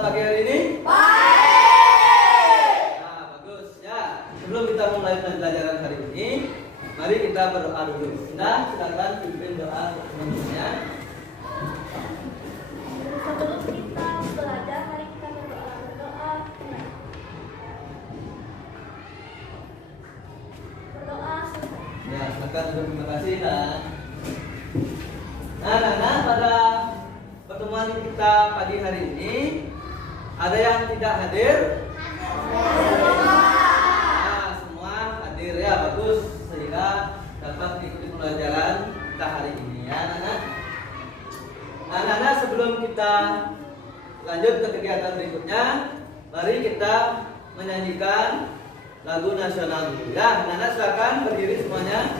pagi hari ini? Baik. Nah, bagus ya. Sebelum kita mulai pembelajaran hari ini, mari kita berdoa dulu. Nah, silakan pimpin doa sebelumnya. Sebelum kita belajar, mari kita berdoa. Berdoa. Ya, silakan dulu, terima kasih dan nah, pada pertemuan kita pagi hari ini ada yang tidak hadir? Nah, semua hadir ya, bagus sehingga dapat mengikuti pembelajaran kita hari ini ya, anak-anak. Anak-anak, sebelum kita lanjut ke kegiatan berikutnya, mari kita menyanyikan lagu nasional dulu ya. Anak-anak silakan berdiri semuanya.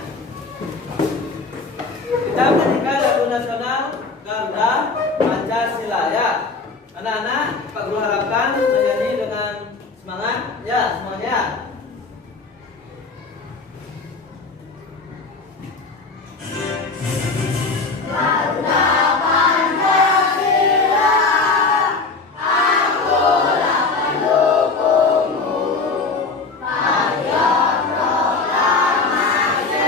Kita menyanyikan lagu nasional Garuda Pancasila ya. Anak-anak, Pak Guru harapkan menyanyi dengan semangat ya semuanya. Garuda Pancasila, akulah pendukungmu. Patriot proklamasi,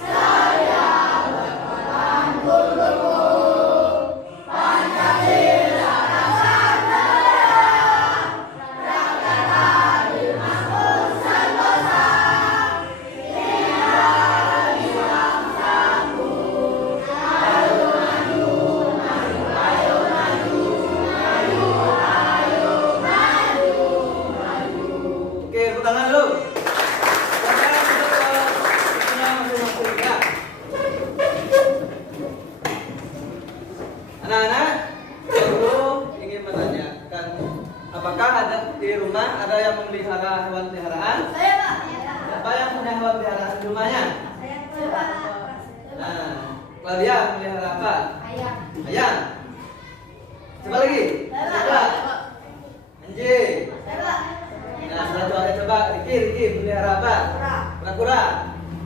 saya berperan untukmu. Pancasila Nusantara, rakyat adil makmur sentosa. Oke, tepuk tangan dulu. Silakan untuk keputusan masing-masing ya. Anak-anak, Pak Guru ingin menanyakan, apakah ada di rumah ada yang memelihara hewan peliharaan? Saya, Pak. Siapa yang punya hewan peliharaan di rumahnya? Saya, Pak. Nah, Claudia melihara apa? Ayam. Ayam. Coba lagi. Coba. Anjing. Saya, Pak. Nah, satu lagi coba. Riki melihara apa? Kura-kura.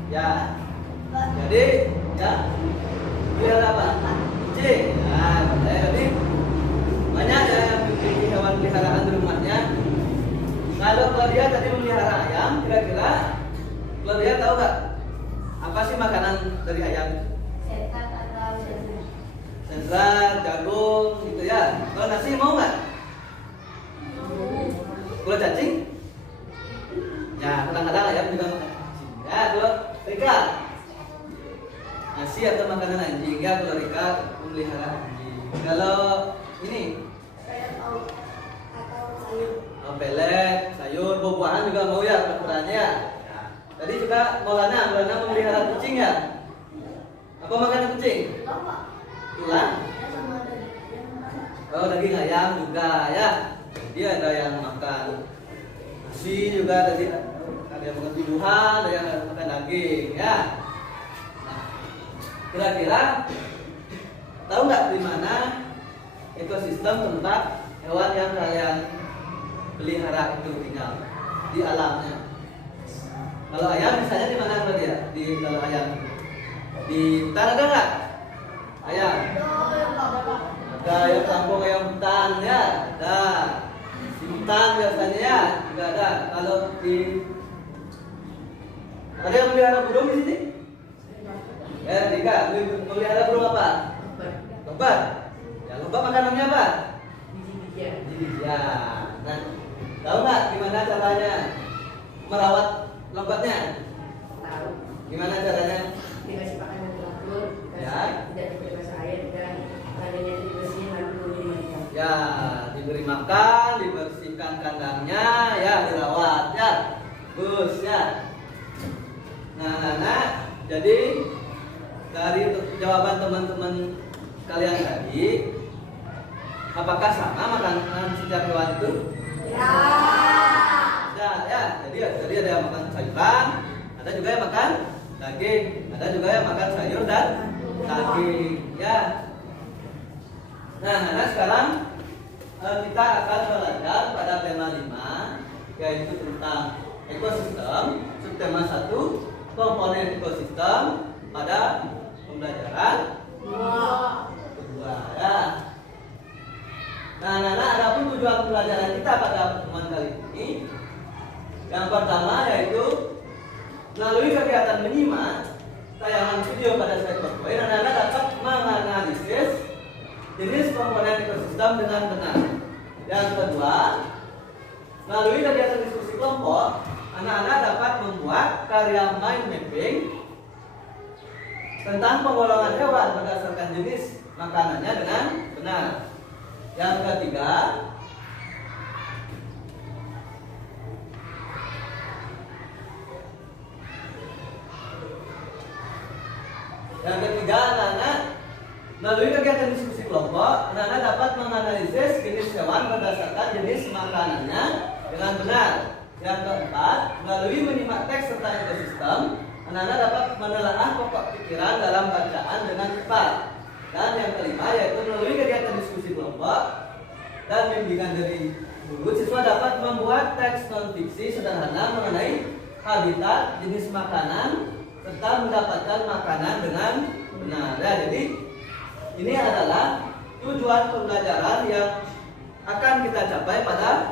Ya. Jadi, ya. Melihara apa? Anjing. Nah, jadi banyak ya yang memiliki hewan peliharaan di rumahnya. Kalau Claudia tadi memelihara ayam, kira-kira Claudia tahu nggak apa sih makanan dari ayam? Setan atau jagung? Sensat, jagung, gitu ya. Kalau nasi mau nggak? Gula cacing? Ya, kadang-kadang ayam juga makan cacing. Ya, kalau Rika, nasi atau makanan anjing ya. Kalau Rika memelihara anjing. Kalau ini, Saya tahu atau sayur. pelet, sayur, buah-buahan juga mau ya ukurannya ya. Tadi juga Maulana memelihara kucing ya. Apa makanan kucing? Tahu, Pak? Tulang? Ya, sama daging. Oh, daging ayam juga ya. Dia ada yang makan nasi juga, tadi ada yang makan tuduhan, ada yang makan daging ya. Nah, kira-kira tahu nggak di mana ekosistem tempat hewan yang kalian pelihara itu tinggal di alamnya? Kalau ayam misalnya di mana kalau dia? Di kalau ayam di hutan ada nggak? Ayam ada yang kampung ayam hutan ya, ada di hutan biasanya ya juga ada. Kalau di ada yang melihara burung di sini? Ya, Dika, melihara burung apa? Lombat. Ya, lombat makanannya apa? Biji-bijian. Ya. Nah, tahu nggak gimana caranya merawat lombatnya? Tahu. Gimana caranya? Dikasih pakan yang teratur, Ya. tidak diberi air dan kandangnya itu dibersihin lalu dimandikan. Ya, diberi makan, dibersihkan kandangnya, ya, dirawat, ya, bagus, ya. Nah, jadi dari jawaban teman-teman kalian tadi, apakah sama makanan setiap hewan itu? Ya. Ya, jadi ada yang makan sayuran, ada juga yang makan daging, ada juga yang makan sayur dan daging, ya. Nah, sekarang kita akan belajar pada tema 5, yaitu tentang ekosistem. Subtema 1, komponen ekosistem pada pembelajaran kedua ya. Nah, anak-anak, adapun tujuan pembelajaran kita pada pertemuan kali ini, yang pertama yaitu melalui kegiatan menyimak tayangan video pada slide PowerPoint, anak-anak dapat menganalisis jenis komponen ekosistem dengan benar. Yang kedua, melalui kegiatan diskusi kelompok, anak-anak dapat membuat karya mind mapping tentang penggolongan hewan berdasarkan jenis makanannya dengan benar. Yang ketiga, anak-anak melalui kegiatan diskusi kelompok, anak-anak dapat menganalisis jenis hewan berdasarkan jenis makanannya dengan benar. Yang keempat, melalui menyimak teks tentang ekosistem, anak-anak dapat menelaah pokok pikiran dalam bacaan dengan cepat. Dan yang kelima, yaitu melalui kegiatan diskusi kelompok dan bimbingan dari guru, siswa dapat membuat teks non-fiksi sederhana mengenai habitat, jenis makanan, serta mendapatkan makanan dengan benar. Ya, jadi ini adalah tujuan pembelajaran yang akan kita capai pada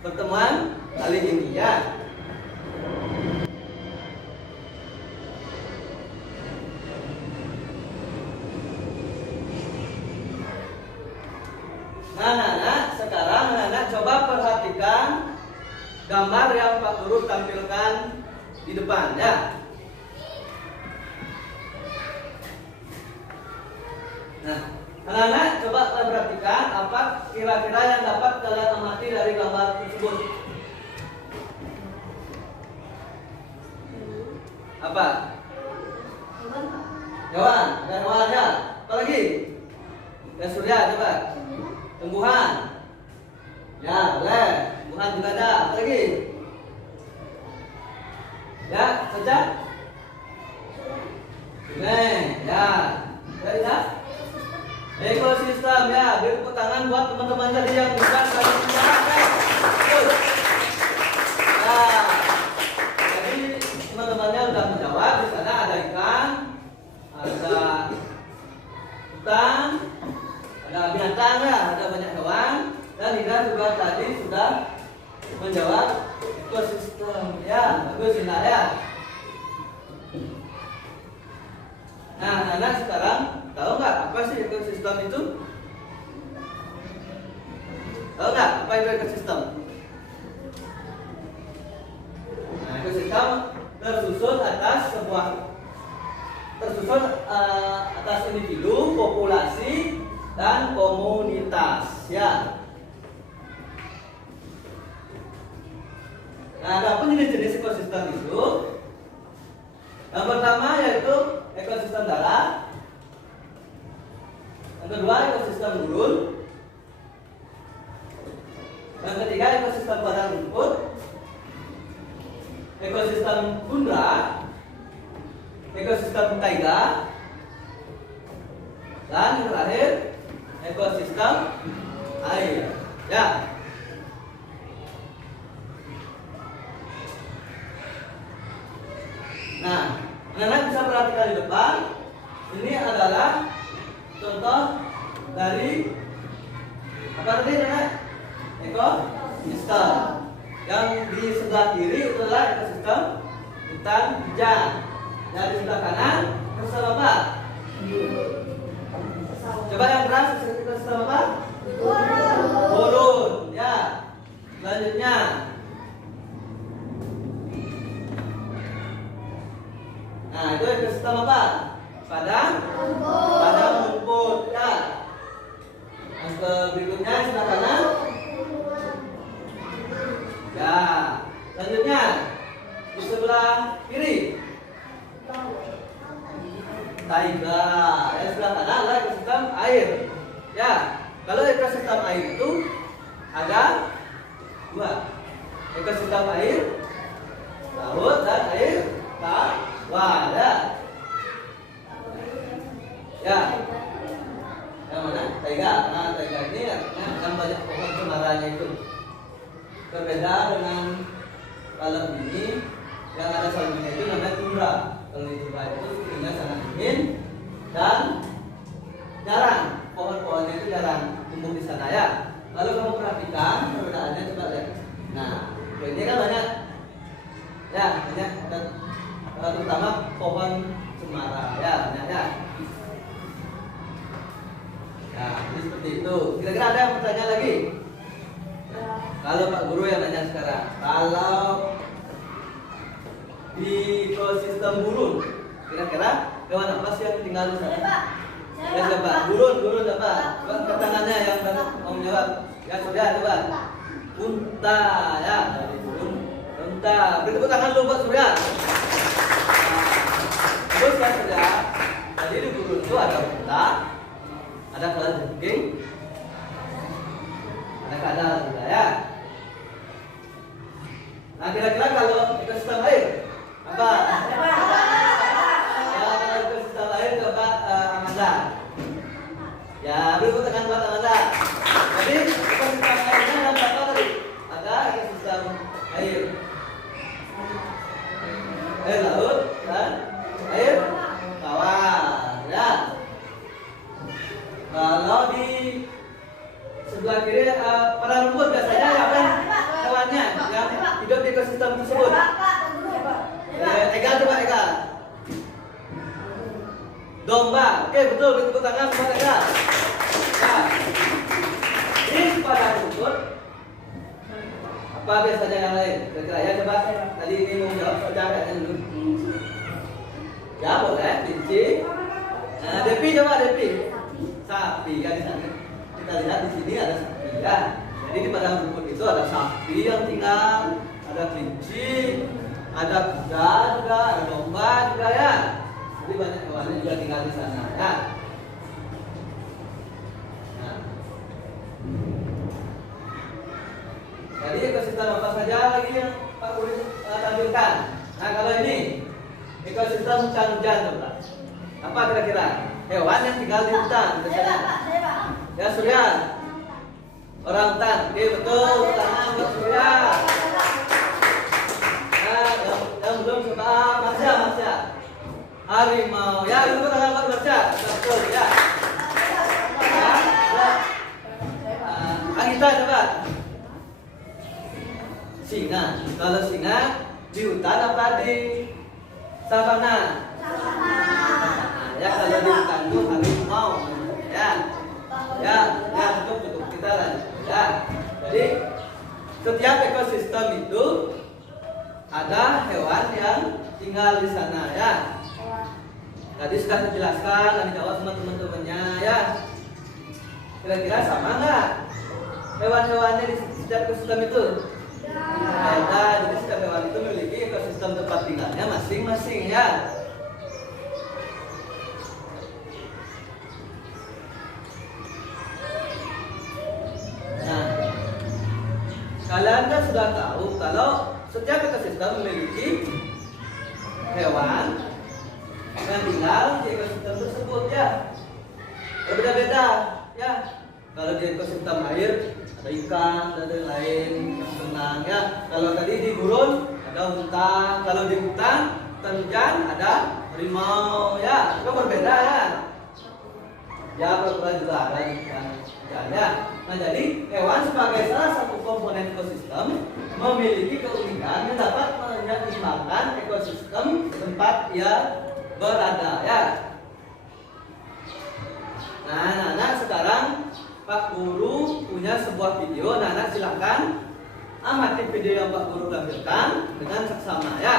pertemuan kali ini ya. Nah, anak-anak, sekarang anak-anak coba perhatikan gambar yang Pak Guru tampilkan di depan ya. Nah, anak-anak coba perhatikan apa kira-kira yang dapat kalian amati dari gambar tersebut. Apa? Hewan, ada hewan ya. Apa lagi? Ya surya, coba. Tumbuhan. Ya, boleh. Tumbuhan juga ada. Apa lagi? Ya, saja. Sungai, ya. Ya. Ekosistem ya, beri tepuk tangan buat teman-teman tadi yang bukan tadi bicara. Nah, jadi teman-temannya sudah menjawab. Di sana ada ikan, ada hutan, ada binatang ya, ada banyak hewan. Dan Ida juga tadi sudah menjawab ekosistem ya, bagus Ida ya. Nah, anak sekarang tahu nggak apa sih ekosistem itu? Tahu nggak apa itu ekosistem? Nah, ekosistem tersusun atas individu, populasi, dan komunitas ya. Nah, ada apa jenis-jenis ekosistem itu? Yang pertama yaitu ekosistem darat. Yang kedua ekosistem gurun. Yang ketiga ekosistem padang rumput. Ekosistem tundra. Ekosistem taiga. Dan yang terakhir ekosistem air. Ya. Nah, anak-anak bisa perhatikan di depan. Ini adalah contoh dari apa tadi anak? Ekosistem. Yang di sebelah kiri itu adalah ekosistem hutan hujan. Yang di sebelah kanan ekosistem apa? Coba yang keras ekosistem apa? Gurun. Ya. Selanjutnya nah, itu ekosistem apa? Padang rumput ya. Yang berikutnya sebelah kanan. Ya. Selanjutnya di sebelah kiri. Taiga. Yang sebelah kanan adalah ekosistem air. Ya. Kalau ekosistem air itu ada dua. Ekosistem air laut dan air tawar ya. Ya. Yang mana? Taiga. Nah, taiga ini yang banyak pohon cemaraannya itu. Berbeda dengan kalau ini yang ada saljunya itu namanya tundra. Kalau di tundra itu suhunya sangat dingin dan jarang pohon-pohonnya itu jarang tumbuh di sana ya. terutama pohon cemara ya, ya. Ya, jadi seperti itu. Kira-kira ada yang bertanya lagi? Kalau Pak Guru yang nanya sekarang, kalau di ekosistem gurun, kira-kira hewan apa sih yang tinggal di sana? Ya coba, gurun coba. Coba tangannya yang mau menjawab. Ya sudah coba. Unta ya, dari gurun. Unta. Beri tepuk tangan dulu buat Surya. Terus ya sudah. Jadi di gurun itu ada unta, ada kalajengking, ada kadal juga ya. Nah kira-kira kalau ekosistem air apa? Ya kalau ekosistem air coba Amanda. Ya beri tepuk tangan buat Amanda. Jadi ekosistem airnya ada berapa tadi? Ada ekosistem air, air laut dan air tawar ya. Kalau di sebelah kiri pada rumput biasanya apa hewannya yang hidup di ekosistem tersebut? Ega coba Ega. Domba. Oke betul, beri tepuk tangan buat Ega. Ya. Di pada rumput apa biasanya yang lain? Kira-kira ya coba. Tadi ini mau jawab soalnya dulu. Ya boleh, kelinci. Nah, Depi coba Depi. Sapi kan di sana. Kita lihat di sini ada sapi ya. Jadi di padang rumput itu ada sapi yang tinggal, ada kelinci, ada kuda juga, ada domba juga ya. Jadi banyak hewan juga tinggal di sana ya. Nah. Jadi ekosistem apa saja lagi yang Pak Guru tampilkan? Nah kalau ini ekosistem hutan-hujan coba. Apa kira-kira? Hewan yang tinggal di hutan biasanya. Ya Surya. Orang hutan. Oke betul. Tangan buat Surya. Nah, yang belum coba Marsha. Harimau. Ya itu tangan buat Marsha. Betul ya. Anggita coba. Singa. Kalau singa di hutan apa di savana? Ya kalau di hutan itu harimau ya cukup kita lanjut ya. Jadi setiap ekosistem itu ada hewan yang tinggal di sana ya. Tadi sudah dijelaskan dan dijawab sama teman-temannya ya. Kira-kira sama nggak hewan-hewannya di setiap ekosistem itu? Beda. Jadi setiap hewan itu memiliki ekosistem tempat tinggalnya masing-masing ya. Kalian kan sudah tahu kalau setiap ekosistem memiliki hewan yang tinggal di ekosistem tersebut ya. Berbeda-beda ya. Kalau di ekosistem air ada ikan, ada lain yang tenang ya. Kalau tadi di gurun ada unta, kalau di hutan hujan ada harimau ya. Itu berbeda ya. Ya berbeda juga ada ikan ya. Nah jadi hewan sebagai salah satu komponen ekosistem memiliki keunikan yang dapat menyeimbangkan ekosistem tempat ia berada ya. Nah anak-anak sekarang Pak Guru punya sebuah video. Nah anak silakan amati video yang Pak Guru tampilkan dengan seksama ya.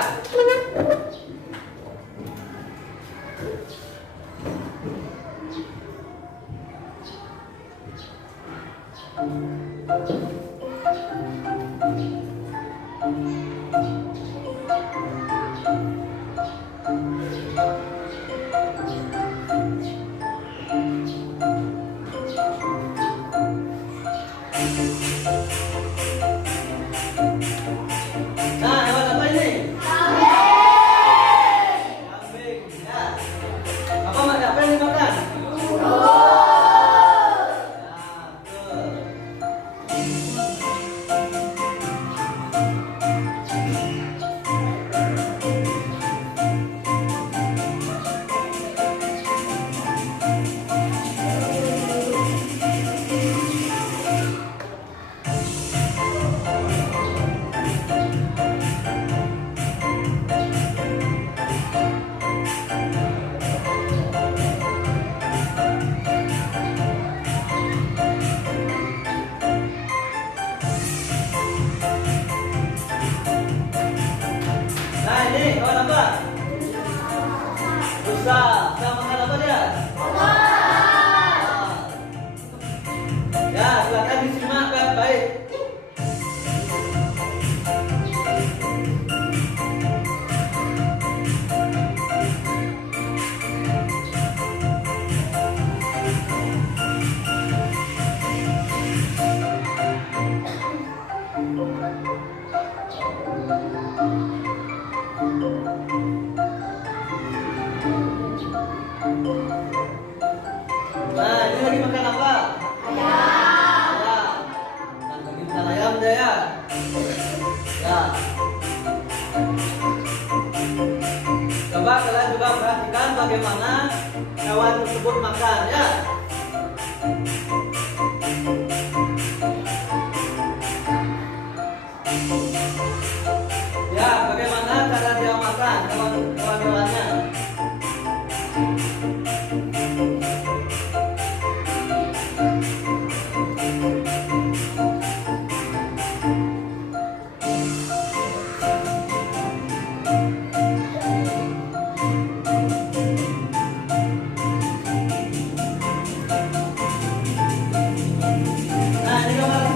Nah, hewan apa ini? apa? Rusa. Nah, makan apa dia? Ya, silakan disimak baik-baik. Nah, ini lagi makan apa? Ayam. Nah, lagi makan ayam deh ya. Ya. Coba kalian juga perhatikan bagaimana hewan tersebut makan ya. Ya, bagaimana cara dia makan hewan-hewannya? Nah, ini gambar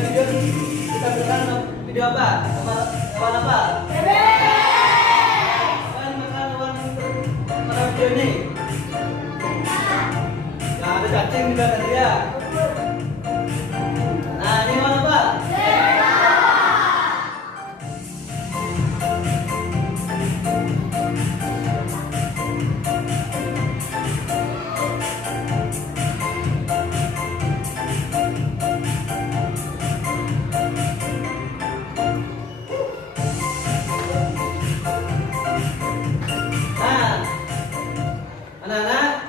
video kita berikan video apa? Hewan apa? Apa yang makan hewan pada video ini? Nah, ada cacing juga tadi ya. Nah, ini hewan apa? Nah, anak-anak,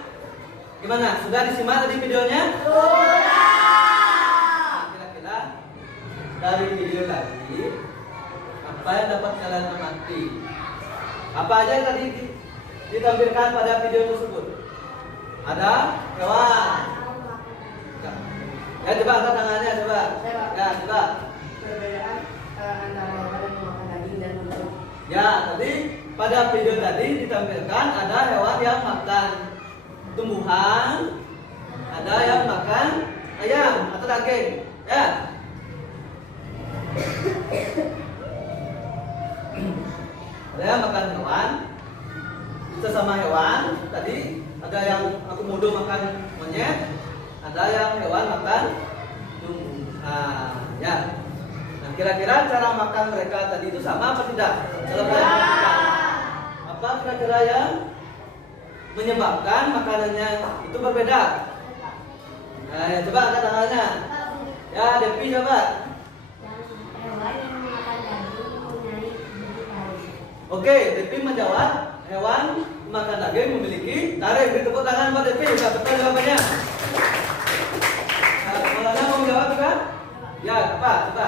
gimana? Sudah disimak tadi videonya? Nah, kira-kira dari video tadi, apa yang dapat kalian amati? Apa aja yang tadi ditampilkan pada video tersebut? Ada hewan. Ya, coba angkat tangannya, coba. Ya, coba. Perbedaan antara hewan yang memakan daging dan non. Ya, tadi pada video tadi ditampilkan ada hewan yang makan tumbuhan, ada yang makan ayam atau daging. Ya. Ada yang makan hewan, sesama hewan. Tadi ada yang komodo makan monyet, ada yang hewan makan tumbuhan. Ya. Nah, kira-kira cara makan mereka tadi itu sama apa tidak? Kalau kalian perhatikan, apa kira-kira yang menyebabkan makanannya itu berbeda? Nah, ya, coba angkat tangannya. Ya, Devi coba. Hewan yang makan daging mempunyai gigi taring. Oke, Devi menjawab hewan makan daging memiliki taring. Beri tepuk tangan buat Devi. Sudah betul jawabannya. Nah, Maulana mau menjawab juga? Ya, apa? Coba.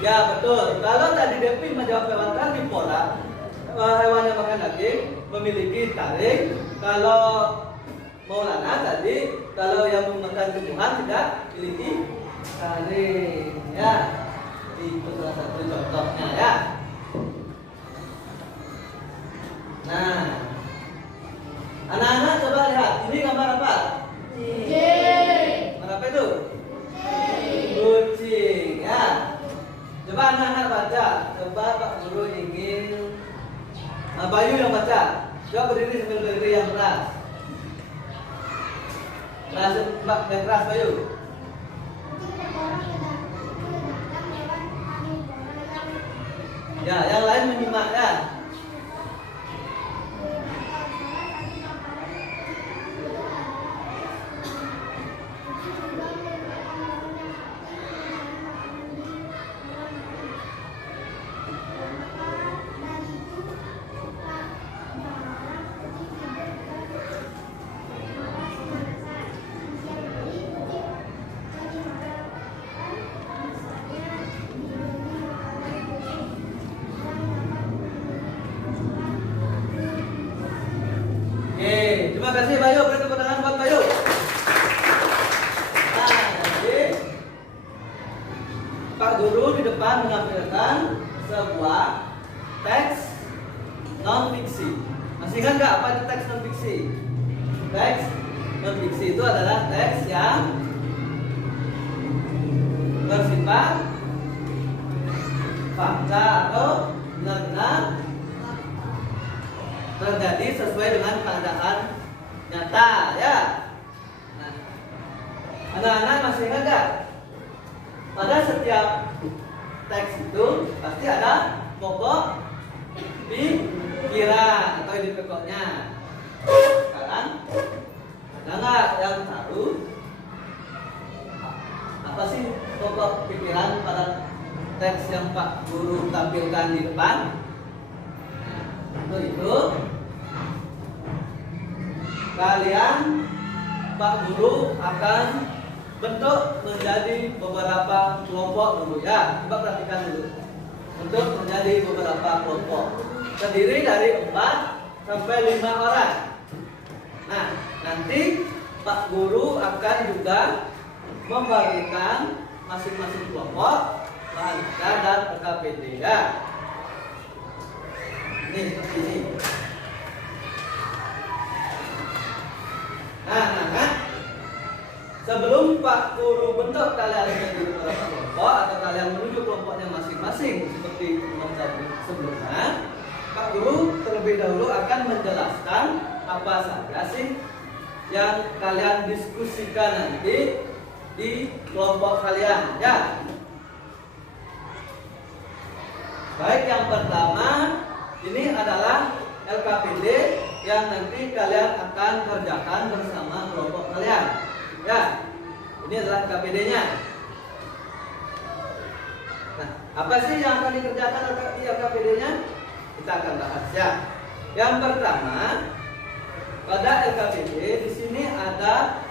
Ya, betul. Kalau tadi Devi menjawab hewan karnivora, hewan yang makan daging memiliki taring. Kalau Maulana tadi, kalau yang memakan tumbuhan tidak memiliki taring. Ya, itu salah satu contohnya ya. Nah, anak-anak coba lihat, ini gambar apa? Gambar apa itu? Kucing. Ya. Coba anak-anak baca. Coba Pak Guru ingin Bayu yang baca. Coba berdiri sambil berdiri yang keras. Keras, Mbak, yang keras Bayu. Ya, yang lain menyimak ya. Terima kasih Bayu, beri tepuk tangan buat Bayu. Nah, jadi Pak Guru di depan menampilkan sebuah teks non fiksi. Masih ingat nggak apa itu teks non fiksi? Teks non fiksi itu adalah teks yang bersifat fakta atau benar-benar terjadi sesuai dengan keadaan nyata, ya. Nah, anak-anak masih ingat nggak? Pada setiap teks itu pasti ada pokok, pikiran atau ide pokoknya. Sekarang ada nggak yang tahu apa sih pokok pikiran pada teks yang Pak Guru tampilkan di depan? Itu kalian, Pak Guru akan bentuk menjadi beberapa kelompok dulu, ya. Coba perhatikan dulu. Bentuk menjadi beberapa kelompok terdiri dari 4 sampai 5 orang. Nah, nanti Pak Guru akan juga membagikan masing-masing kelompok bahan bakar dan RKPD, ya. Ini seperti ini. Nah, sebelum Pak Guru bentuk kalian menjadi beberapa kelompok atau kalian menuju kelompoknya masing-masing seperti tadi sebelumnya, Pak Guru terlebih dahulu akan menjelaskan apa saja sih yang kalian diskusikan nanti di kelompok kalian, ya. Baik, yang pertama ini adalah LKPD yang nanti kalian akan kerjakan bersama kelompok kalian, ya. Ini adalah LKPD-nya. Nah, apa sih yang akan dikerjakan di LKPD-nya? Kita akan bahas, ya. Yang pertama, pada LKPD di sini ada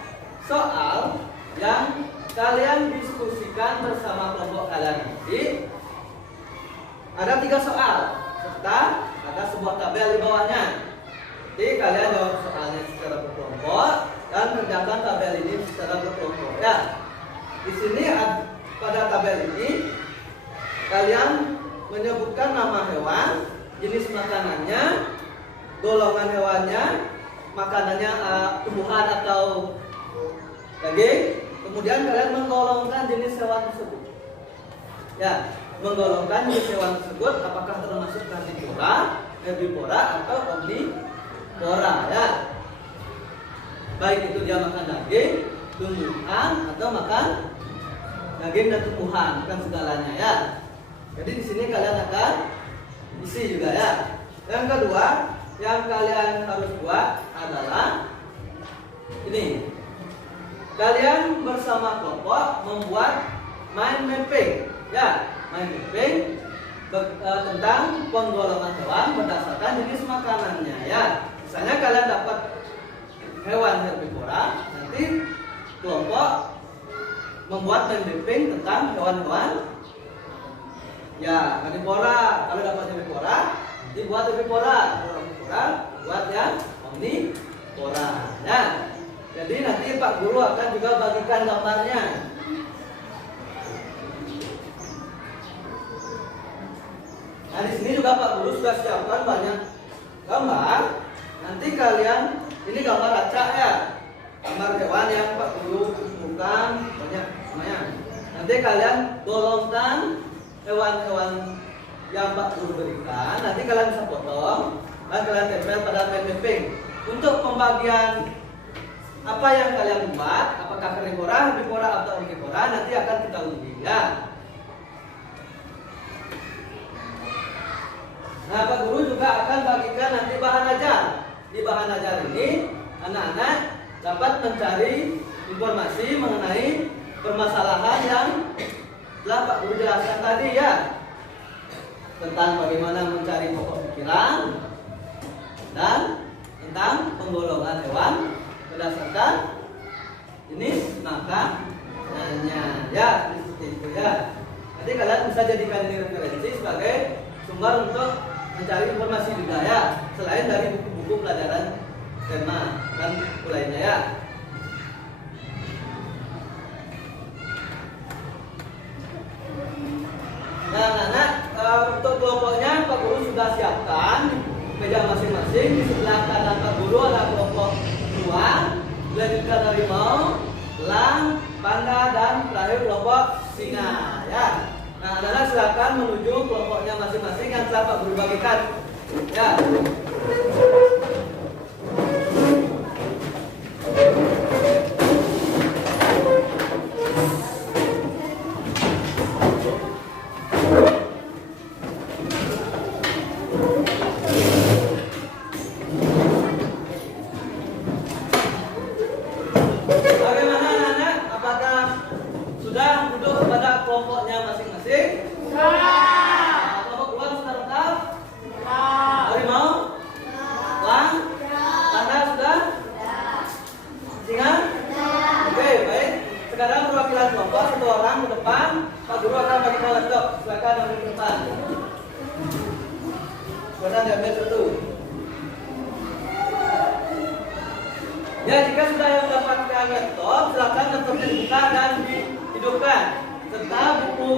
soal yang kalian diskusikan bersama kelompok kalian nanti. Ada 3 soal serta ada sebuah tabel di bawahnya. Jadi kalian jawab soalnya secara berkelompok dan kerjakan tabel ini secara berkelompok, ya. Di sini pada tabel ini kalian menyebutkan nama hewan, jenis makanannya, golongan hewannya, makanannya tumbuhan atau daging. Kemudian kalian menggolongkan jenis hewan tersebut, ya. Menggolongkan jenis hewan tersebut apakah termasuk karnivora, herbivora atau omnivora, ya. Baik itu dia makan daging, tumbuhan atau makan daging dan tumbuhan, bukan segalanya, ya. Jadi di sini kalian akan isi juga, ya. Yang kedua yang kalian harus buat adalah ini. Kalian bersama kelompok membuat mind mapping, ya. Mind mapping tentang penggolongan hewan berdasarkan jenis makanannya, ya. Misalnya kalian dapat hewan herbivora, nanti kelompok membuat mind mapping tentang hewan-hewan, ya, karnivora. Kalau dapat herbivora, dibuat herbivora. Kalau herbivora, buat yang omnivora, ya. Jadi nanti Pak Guru akan juga bagikan gambarnya. Nah, di sini juga Pak Guru sudah siapkan banyak gambar. Nanti kalian, ini gambar acak, ya. Gambar hewan yang Pak Guru kumpulkan banyak namanya. Nanti kalian golongkan hewan-hewan yang Pak Guru berikan. Nanti kalian bisa potong dan kalian tempel pada mind mapping. Untuk pembagian apa yang kalian buat, apakah karnivora, herbivora atau omnivora, nanti akan kita uji, ya. Nah, Pak Guru juga akan bagikan nanti bahan ajar. Di bahan ajar ini, anak-anak dapat mencari informasi mengenai permasalahan yang telah Pak Guru jelaskan tadi, ya. Tentang bagaimana mencari pokok pikiran dan tentang penggolongan hewan berdasarkan jenis makanannya, ya. Seperti itu, ya. Nanti kalian bisa jadikan ini referensi sebagai sumber untuk mencari informasi juga, ya, selain dari buku-buku pelajaran tema dan buku lainnya, ya. sudah siapkan meja masing-masing. Di sebelah kanan Pak Guru ada kelompok beruang, dilanjutkan harimau, elang, panda, dan terakhir kelompok singa. Ya. Nah, anak-anak silakan menuju kelompoknya masing-masing yang telah Pak Guru bagikan. Ya. Bagaimana anak-anak? Apakah sudah duduk pada kelompoknya masing-masing? Nah, kelompok beruang sudah lengkap? Harimau? Elang? Panda sudah? Singa? Oke, baik. Sekarang perwakilan kelompok satu orang ke depan. Pak Guru akan bagikan laptop. Silakan ambil ke depan. Silakan diambil satu. Ya, jika sudah yang mendapatkan laptop, silakan laptopnya dibuka dan dihidupkan. Serta buku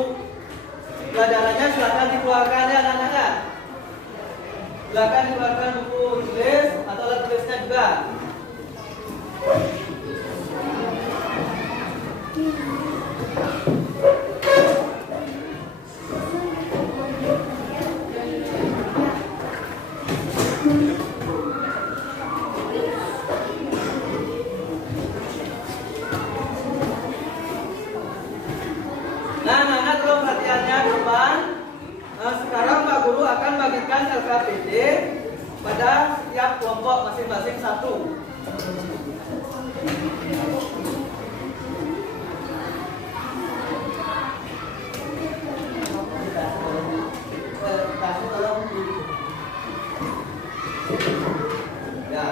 pelajarannya silakan dikeluarkan ya anak-anak. Silakan dikeluarkan buku tulis atau alat tulisnya juga. Nah, anak-anak kalau perhatiannya ke depan. Sekarang Pak Guru akan bagikan LKPD pada setiap kelompok masing-masing satu. Ya.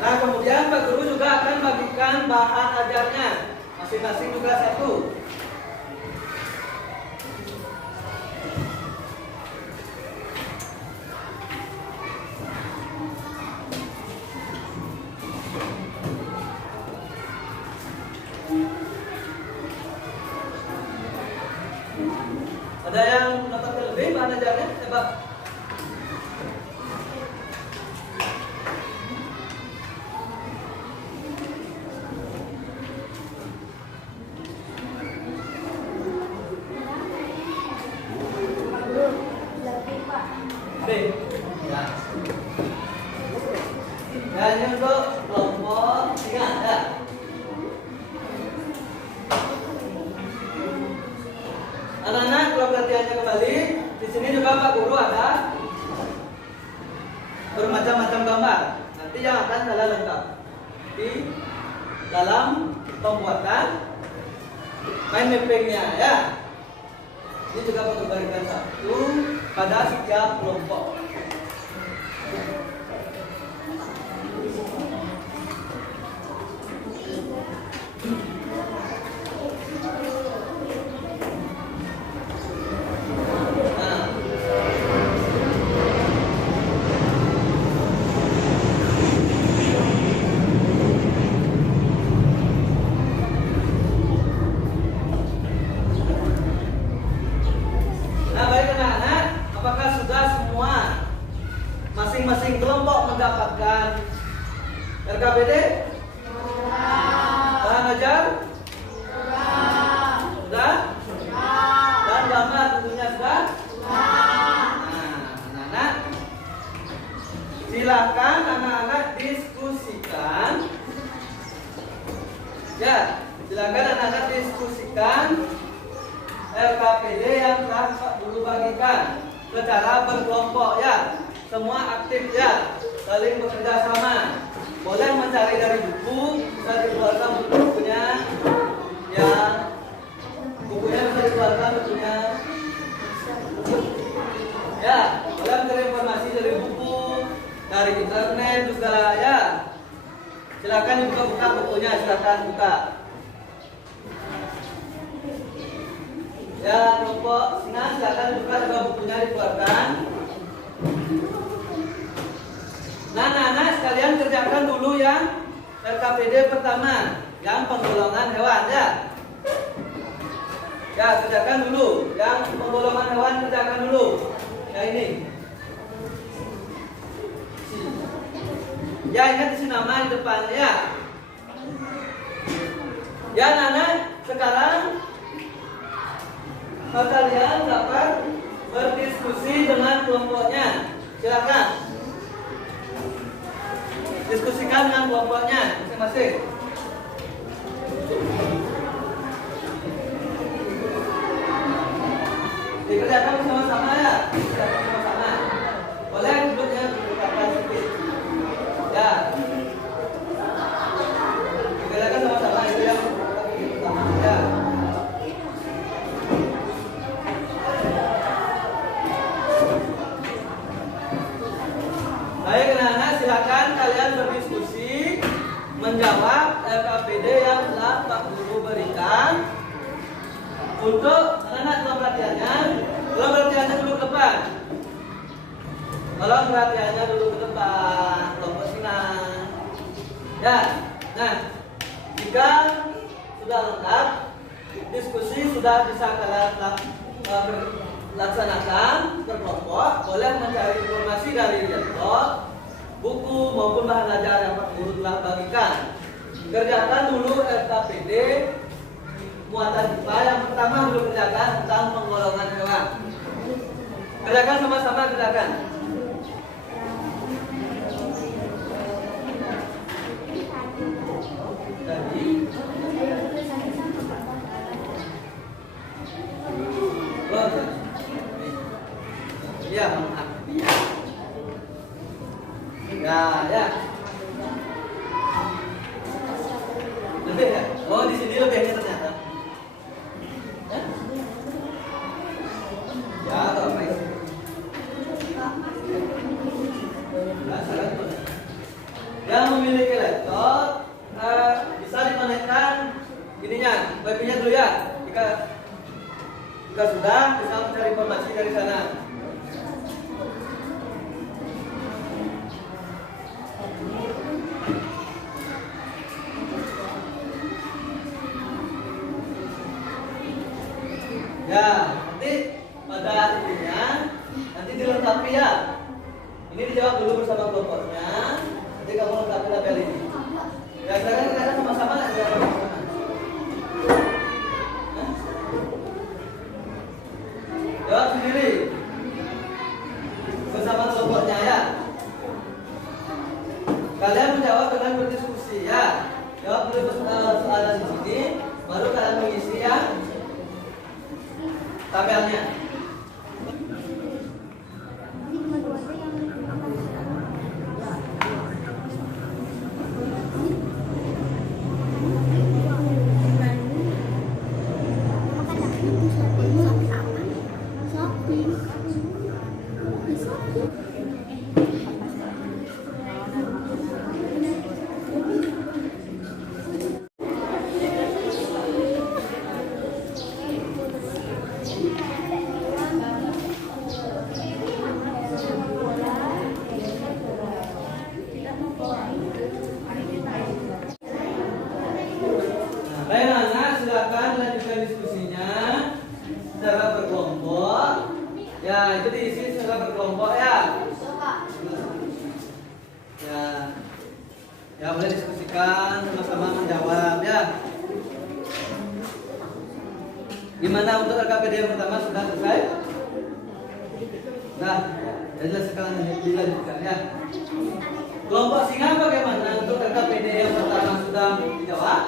Nah, kemudian Pak Guru juga akan bagikan bahan ajarnya. Masing-masing juga satu. Ada yang mendapatkan lebih bahan ajarnya? Coba. B. Ya. Dan ini untuk kelompok singa ya. Anak-anak kalau perhatiannya kembali, di sini juga Pak Guru ada bermacam-macam gambar. Nanti yang akan kalian lengkap di dalam pembuatan mind mappingnya ya. Ini juga Pak Guru berikan satu pada setiap kelompok. Nah, baik anak-anak, apakah sudah semua masing-masing kelompok mendapatkan RKPD? Bahan ajar? Sudah? Dan gambar tentunya sudah? Nah, anak-anak, silakan anak-anak diskusikan. Ya, silakan anak-anak diskusikan LKPD yang telah Pak Guru bagikan secara berkelompok ya. Semua aktif ya, saling bekerja sama. Boleh mencari dari buku, bisa dikeluarkan bukunya. Ya, bukunya bisa dikeluarkan bukunya. Ya, boleh mencari informasi dari buku, dari internet juga ya. Silakan dibuka bukunya, silakan buka. Ya, kelompok singa silakan buka juga bukunya dikeluarkan. Nah, anak-anak sekalian yang RKPD pertama, yang penggolongan hewan ya. Ya, kerjakan dulu. Yang penggolongan hewan kerjakan dulu. Ya ini. Ya, ingat isi nama di depannya ya. Ya, Nana, sekarang kalian dapat berdiskusi dengan kelompoknya. Silakan. Diskusikan dengan kelompoknya masing-masing. Dikerjakan bersama-sama ya. Dikerjakan bersama-sama. Boleh duduknya dibukakan sedikit. Ya. Dikerjakan sama-sama itu yang pertama ya. Baik, anak-anak, silakan kalian berdiskusi menjawab LKPD yang telah Pak Guru berikan. Untuk anak-anak tolong perhatiannya dulu ke depan. Tolong perhatiannya dulu ke depan, kelompok senang. Ya, nah, jika sudah lengkap, diskusi sudah bisa kalian laksanakan berkelompok, boleh mencari informasi dari laptop, buku maupun bahan belajar yang Pak Guru telah bagikan. Kerjakan dulu LKPD muatan IPA yang pertama dulu kerjakan tentang penggolongan hewan. Kerjakan sama-sama, kerjakan. Jadi, ya, ya. Lebih ya? Oh, di sini lebihnya ternyata. Ya, kalau baik. Yang memiliki laptop bisa dikonekkan ininya, wifi-nya dulu ya. Jika sudah, bisa mencari informasi dari sana. Ya, nanti pada intinya nanti dilengkapi ya. Ini dijawab dulu bersama kelompoknya. Nanti kamu lengkapi tabel ini. Ya, kita sama-sama ya. Jawab sendiri bersama kelompoknya ya. Kalian menjawab dengan berdiskusi ya. Jawab dulu soalan di sini, baru kalian mengisi ya tabelnya. Baik anak, silakan lanjutkan diskusinya secara berkelompok. Ya, itu diisi secara berkelompok ya. Ya, boleh diskusikan sama-sama menjawab ya. Gimana untuk LKPD yang pertama sudah selesai? Nah, jadi sekarang dilanjutkan ya. Kelompok singa bagaimana untuk LKPD yang pertama sudah dijawab?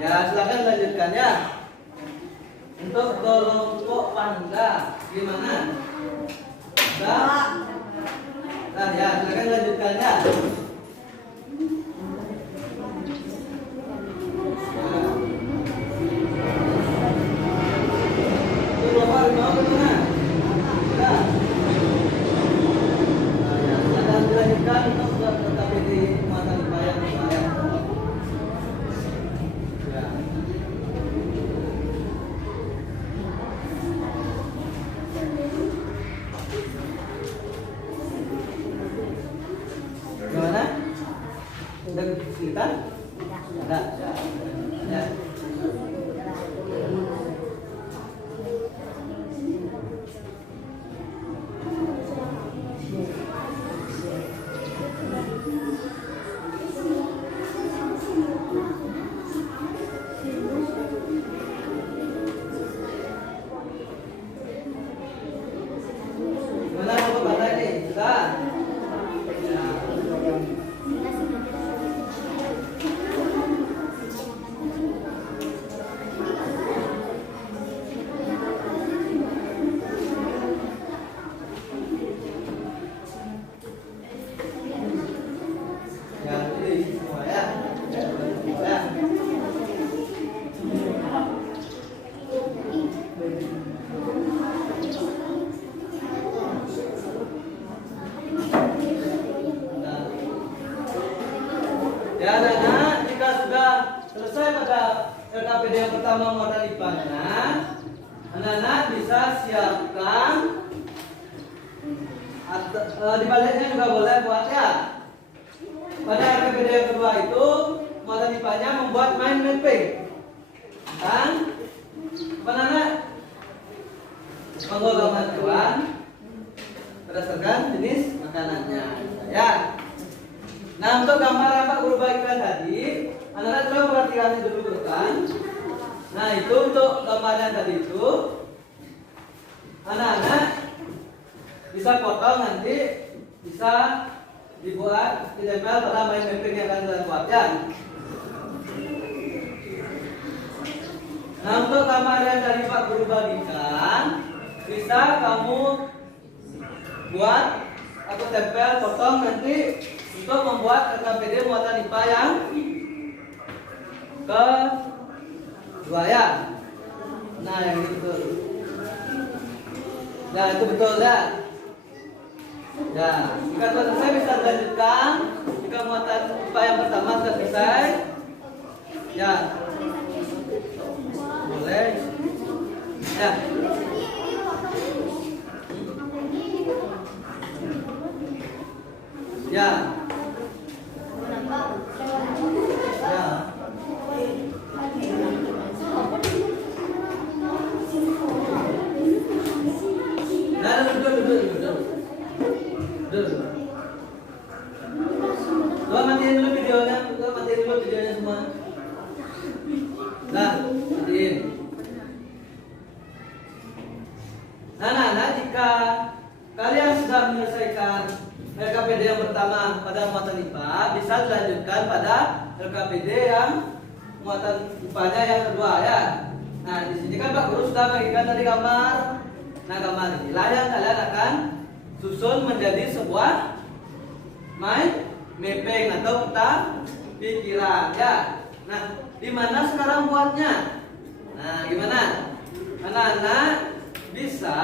Ya, silakan lanjutkan ya. Untuk kelompok panda gimana? Sudah? Nah, ya, silakan lanjutkan ya. Kelompok harimau bagaimana? Sudah? Nah, ya, silakan dilanjutkan untuk LKPD muatan bayang ya. Gimana? LKPD yang pertama muatan IPA-nya, anak-anak bisa siapkan di baliknya juga boleh buat ya. Pada LKPD yang kedua itu muatan IPA-nya membuat mind mapping. Kan? Apa anak? Monggo gambar hewan berdasarkan jenis makanannya. Ya. Nah, untuk gambar apa guru bagikan tadi, anak-anak coba perhatikan itu dulu kan. Nah, itu untuk gambarnya tadi itu anak-anak bisa potong nanti bisa dibuat ditempel pada mind mapping yang akan kalian buat ya. Nah, untuk gambar yang dari Pak Guru bagikan bisa kamu buat atau tempel potong nanti untuk membuat LKPD muatan IPA yang kedua ya. Nah, yang itu betul. Nah, itu betul ya. Ya, jika sudah selesai bisa dilanjutkan. Jika muatan IPA yang pertama sudah selesai, ya boleh. Ya. Ya. Ya. Nah, duduk. Matiin dulu videonya semua. Nah, matiin. Nah, jika kalian sudah menyelesaikan LKPD yang pertama pada muatan IPA, bisa dilanjutkan pada LKPD yang muatan IPA-nya yang kedua ya. Nah, di sini kan Pak Guru sudah bagikan tadi gambar. Nah, gambar inilah yang kalian akan susun menjadi sebuah mind mapping atau peta pikiran ya. Nah, di mana sekarang buatnya? Nah, gimana? Anak-anak bisa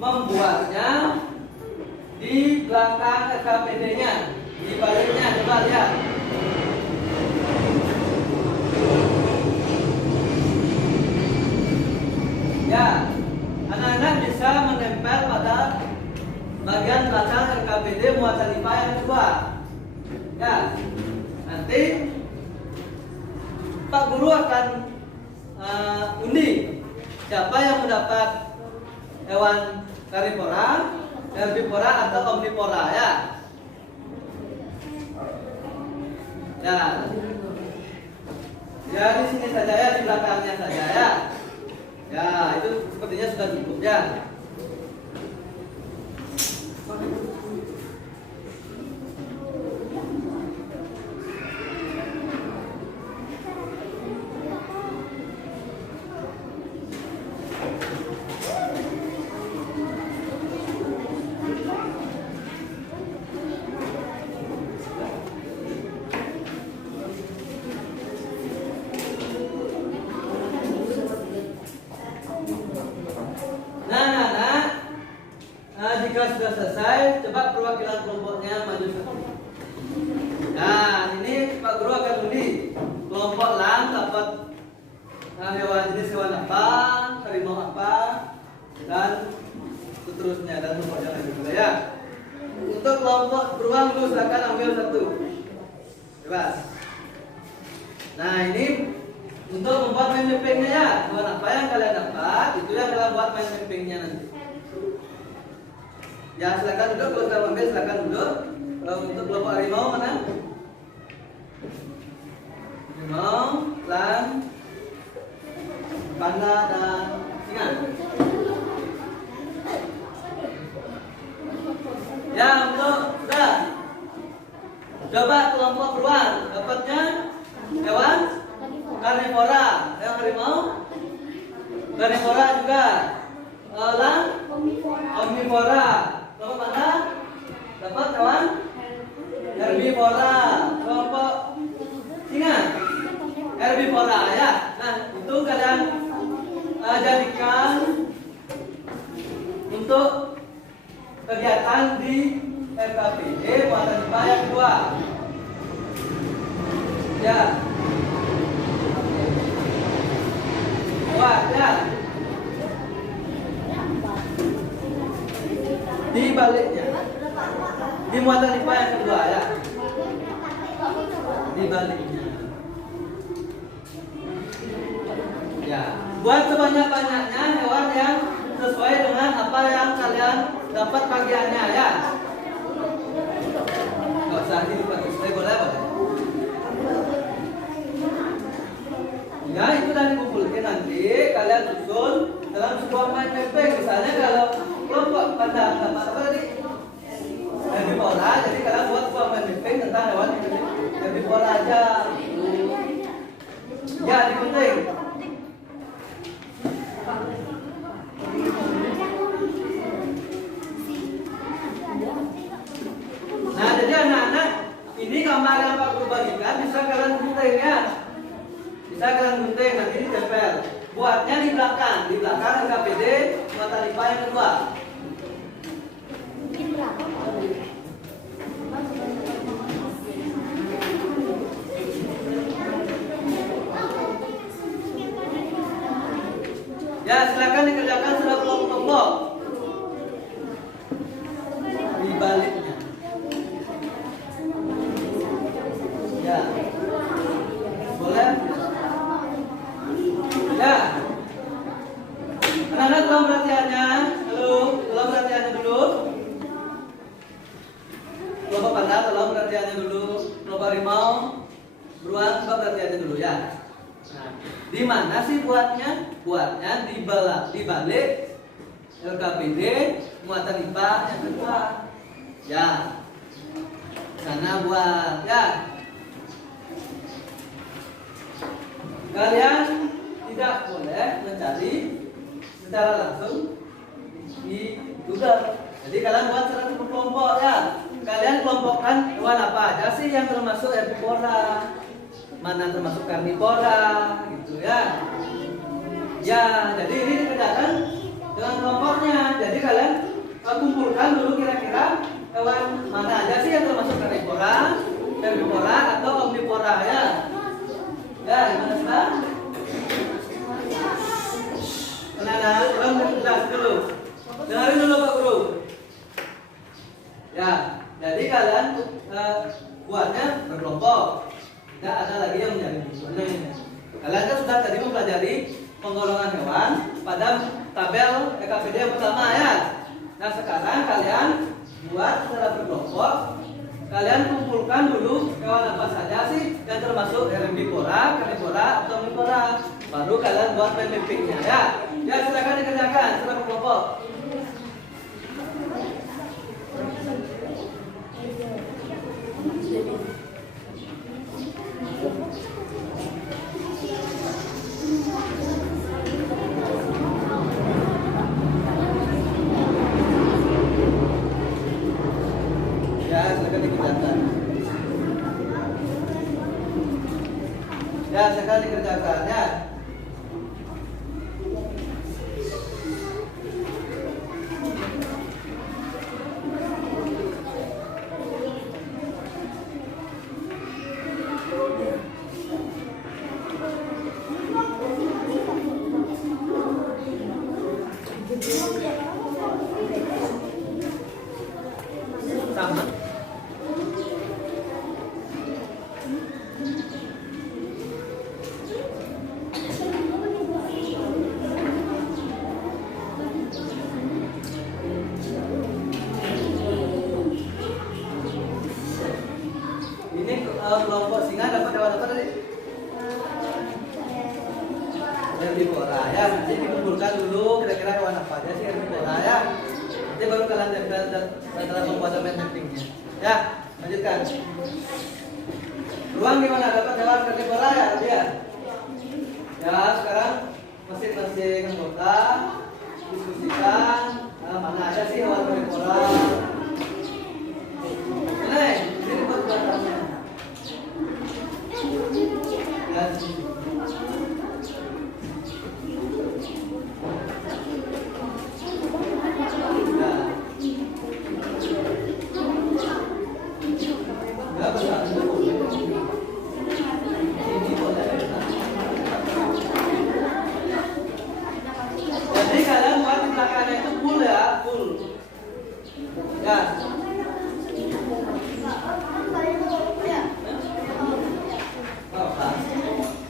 membuatnya di belakang LKPD-nya, di baliknya, coba lihat. Ya, anak-anak bisa menempel pada bagian belakang LKPD muatan IPA yang kedua. Ya, nanti Pak Guru akan undi siapa yang mendapat hewan karnivora, herbivora atau omnivora ya. Ya. Ya, di sini saja ya, di belakangnya saja ya. Ya, itu sepertinya sudah cukup ya. Jika sudah selesai, coba perwakilan kelompoknya maju satu. Nah, ini Pak Guru akan undi kelompok lang dapat hewan jenis hewan apa, harimau apa, dan seterusnya dan semuanya lagi juga ya. Untuk kelompok beruang dulu silakan ambil satu. Bebas. Nah, ini untuk membuat mind mappingnya ya. Hewan apa yang kalian dapat, itu yang kalian buat mind mappingnya nanti. Ya, silakan duduk. Kalau sudah ambil silakan duduk. Untuk kelompok harimau mana? Harimau, lang, panda dan singa. Ya, untuk sudah. Coba kelompok beruang dapatnya hewan karnivora, yang harimau karnivora juga. Lang omnivora. Kelompok mana? Dapat hewan herbivora. Kelompok singa herbivora ya. Nah, itu kalian jadikan untuk kegiatan di LKPD muatan IPA yang kedua. Ya. buat ya. Di baliknya, di muatan IPA yang kedua ya. Di baliknya. Ya, buat sebanyak-banyaknya hewan yang sesuai dengan apa yang kalian dapat bagiannya ya. Nggak usah dibuat, saya boleh apa? Ya, itu dan dikumpulkan nanti kalian susun dalam sebuah mind mapping. Misalnya kalau kelompok pada dapat apa tadi? Herbivora, jadi kalian buat sebuah mind mapping tentang hewan herbivora aja. Ya, dipenting. Nah, jadi anak-anak, ini gambar yang Pak Guru bagikan bisa kalian gunting ya. Bisa kalian gunting, nanti ditempel. Buatnya di belakang LKPD muatan IPA yang kedua. Ya, silakan dikerjakan sudah kelompok-kelompok. Di baliknya. Ya. Boleh? Ya. Anak-anak tolong perhatiannya. Halo, tolong perhatiannya dulu. Kelompok panda tolong perhatiannya dulu. Kelompok harimau beruang tolong perhatiannya dulu ya. Nah, di mana sih buatnya? Buatnya di balik LKPD muatan IPA yang kedua. Ya. Sana buat ya. Kalian tidak boleh mencari secara langsung di Google. Jadi kalian buat secara berkelompok ya. Kalian kelompokkan hewan apa aja sih yang termasuk herbivora, mana termasuk karnivora, gitu ya. Ya, jadi ini dikerjakan dengan kelompoknya. Jadi kalian kumpulkan dulu kira-kira hewan mana aja sih yang termasuk karnivora, herbivora atau omnivora ya. Ya, gimana sudah? Anak-anak, tolong jelas dulu. Dengarin dulu Pak Guru. Ya, jadi kalian buatnya berkelompok. Tidak ada lagi yang menjadi bisnis. Kalian kan sudah tadi mempelajari penggolongan hewan pada tabel EKPD yang pertama ya. Nah sekarang kalian buat secara berkelompok. Kalian kumpulkan dulu hewan apa saja sih yang termasuk herbivora, karnivora, atau omnivora. Baru kalian buat mind mapping-nya ya. Ya silakan dikerjakan secara berkelompok. Ya, sekali dikerjakan ya. Sama. Kelompok singa dapat hewan apa tadi? Herbivora ya. Nanti dikumpulkan dulu kira-kira hewan apa aja sih herbivora ya. Nanti baru kalian dalam pembuatan mind mapping-nya. Ya, lanjutkan. Ruang gimana dapat hewan herbivora ya dia? Ya, sekarang masing-masing anggota diskusikan mana aja sih hewan herbivora. Ini buat belakangnya. Ya. Oh, Pak.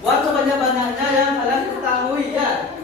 Buat sebanyak-banyaknya yang kalian ketahui ya.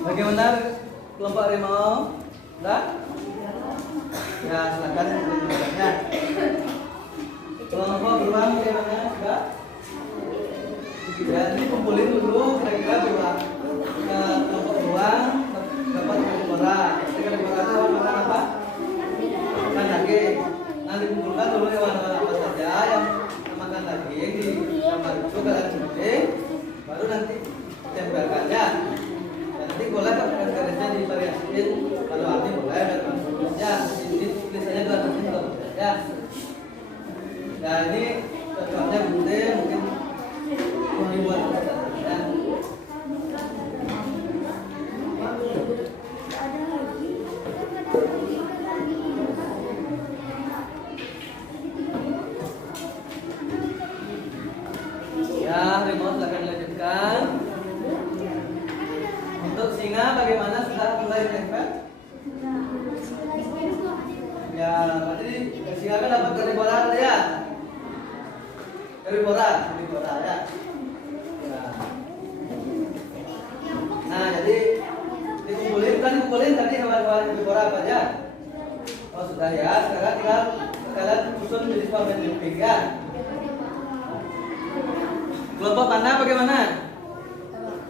Bagaimana kelompok harimau? Udah? Ya, silakan ya. Kelompok beruang bagaimana? Udah? Ya, ini kumpulin dulu kira-kira beruang. Kelompok beruang dapat karnivora. Karnivora itu makan apa? Makan daging. Nanti kumpulkan dulu hewan-hewan apa saja yang makan daging di kamar itu kalian sunting, baru nanti tempelkan ya. Nanti boleh garisnya divariasiin, kalau arti boleh ya, ini tulisannya dua nanti kalau boleh ya. Nah ini contohnya bunda mungkin mau dibuat ya. Ya, remote silakan lanjutkan. Untuk singa bagaimana, sudah mulai tempel? Ya, tadi singa kan dapat karnivora ya. Karnivora ya. Nah, jadi dikumpulin kan dikumpulin. hewan herbivora apa aja? Oh sudah ya. Sekarang tinggal kalian susun jenis fenotipe ya. Kelompok mana bagaimana?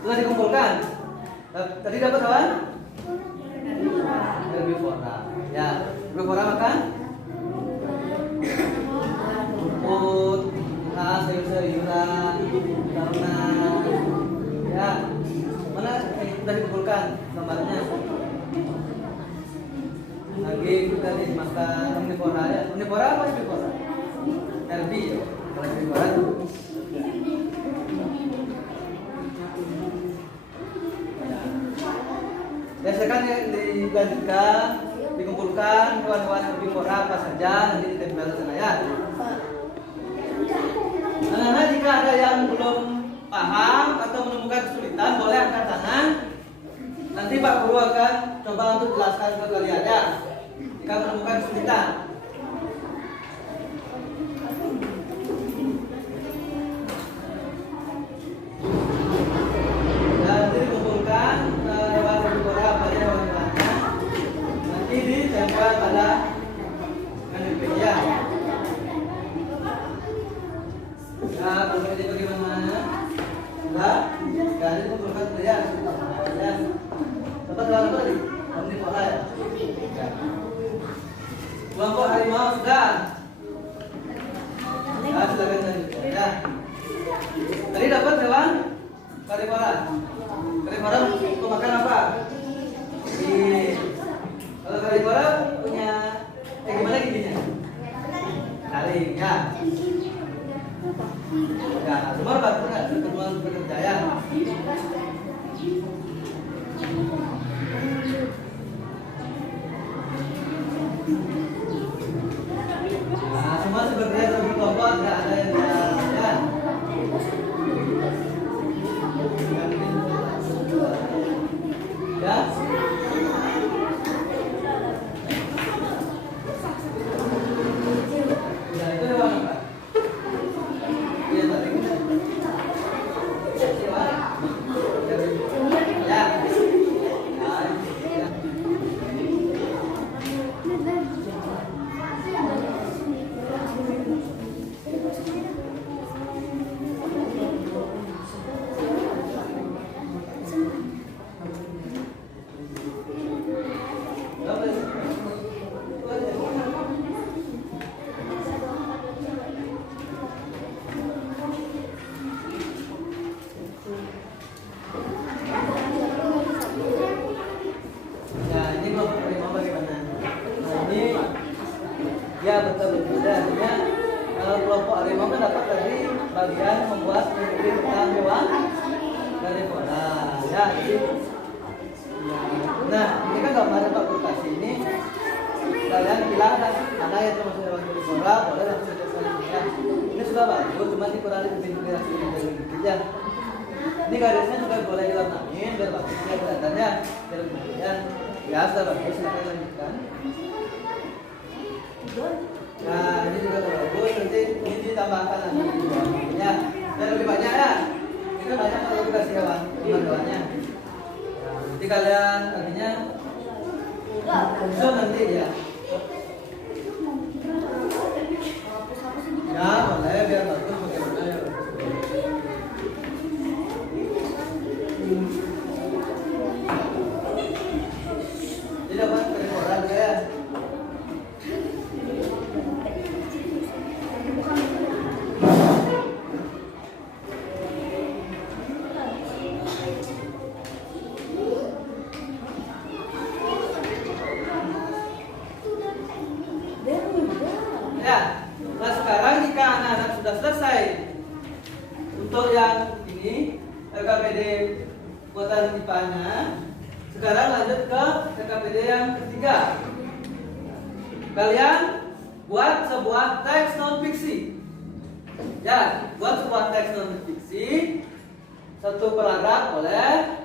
Sudah dikumpulkan. Tadi dapat hewan? Herbivora. Ya, herbivora makan rumput, sayur-sayuran, daunan. Ya, mana sudah dikumpulkan gambarnya? Daging sudah dimakan. Omnivora ya. Omnivora apa herbivora? Herbi. Kalau herbivora itu biasakan dilanjutkan, dikumpulkan hewan-hewan herbivora apa saja, nanti ditempel di sana ya. Anak-anak jika ada yang belum paham atau menemukan kesulitan, boleh angkat tangan. Nanti Pak Guru akan coba untuk jelaskan ke kalian ya. Jika menemukan kesulitan. Nanti dikumpulkan hewan herbivora apa aja hewan-hewannya. Nanti ditempel pada media. Nah, kalau ini bagaimana? Sudah? Sudah dikumpulkan ya. Dapat hewan apa tadi? Omnivora ya. Kelompok harimau sudah. Nah, silakan lanjutkan ya. Tadi dapat hewan karnivora. Karnivora untuk makan apa? Kalau karnivora punya gimana giginya? Taring ya. Ya, semua bagus nggak? Pertemuan bekerja ya. Nah, semua sebenarnya berkelompok, nggak ada yang ya. Ya. Ya, itu hewan apa? Iya, tadi kita. Hewan. Ya. Ya, ini kelompok harimau bagaimana? Nah, ini ya betul-betul. Artinya kalau kelompok harimau kan dapat dari bagian membuat teori tentang hewan karnivora. Ya, jadi nah, ini kan gambaran Pak Guru kasih ini. Kalian bilang mana yang termasuk hewan karnivora, boleh langsung saja ya. Ini sudah bagus, cuma dikurangi pintu-pintu ya. Ini garisnya juga boleh diwarnain biar bagus ya kelihatannya. Biar kemudian ya sudah bagus, silakan lanjutkan. Nah, ini juga bagus, nanti ini ditambahkan lagi ya. Biar lebih banyak ya. Ini banyak kalau kita kasih hewannya. Nah, nanti kalian akhirnya nanti ya. Ya, boleh biar bagus bagaimana ya. Jadi dapat karnivora ya. Ya, nah sekarang jika anak-anak sudah selesai untuk yang ini RKPD buatan IPA-nya, sekarang lanjut ke RKPD yang ketiga. Kalian buat sebuah teks non fiksi. Ya, buat sebuah teks non fiksi, satu paragraf boleh.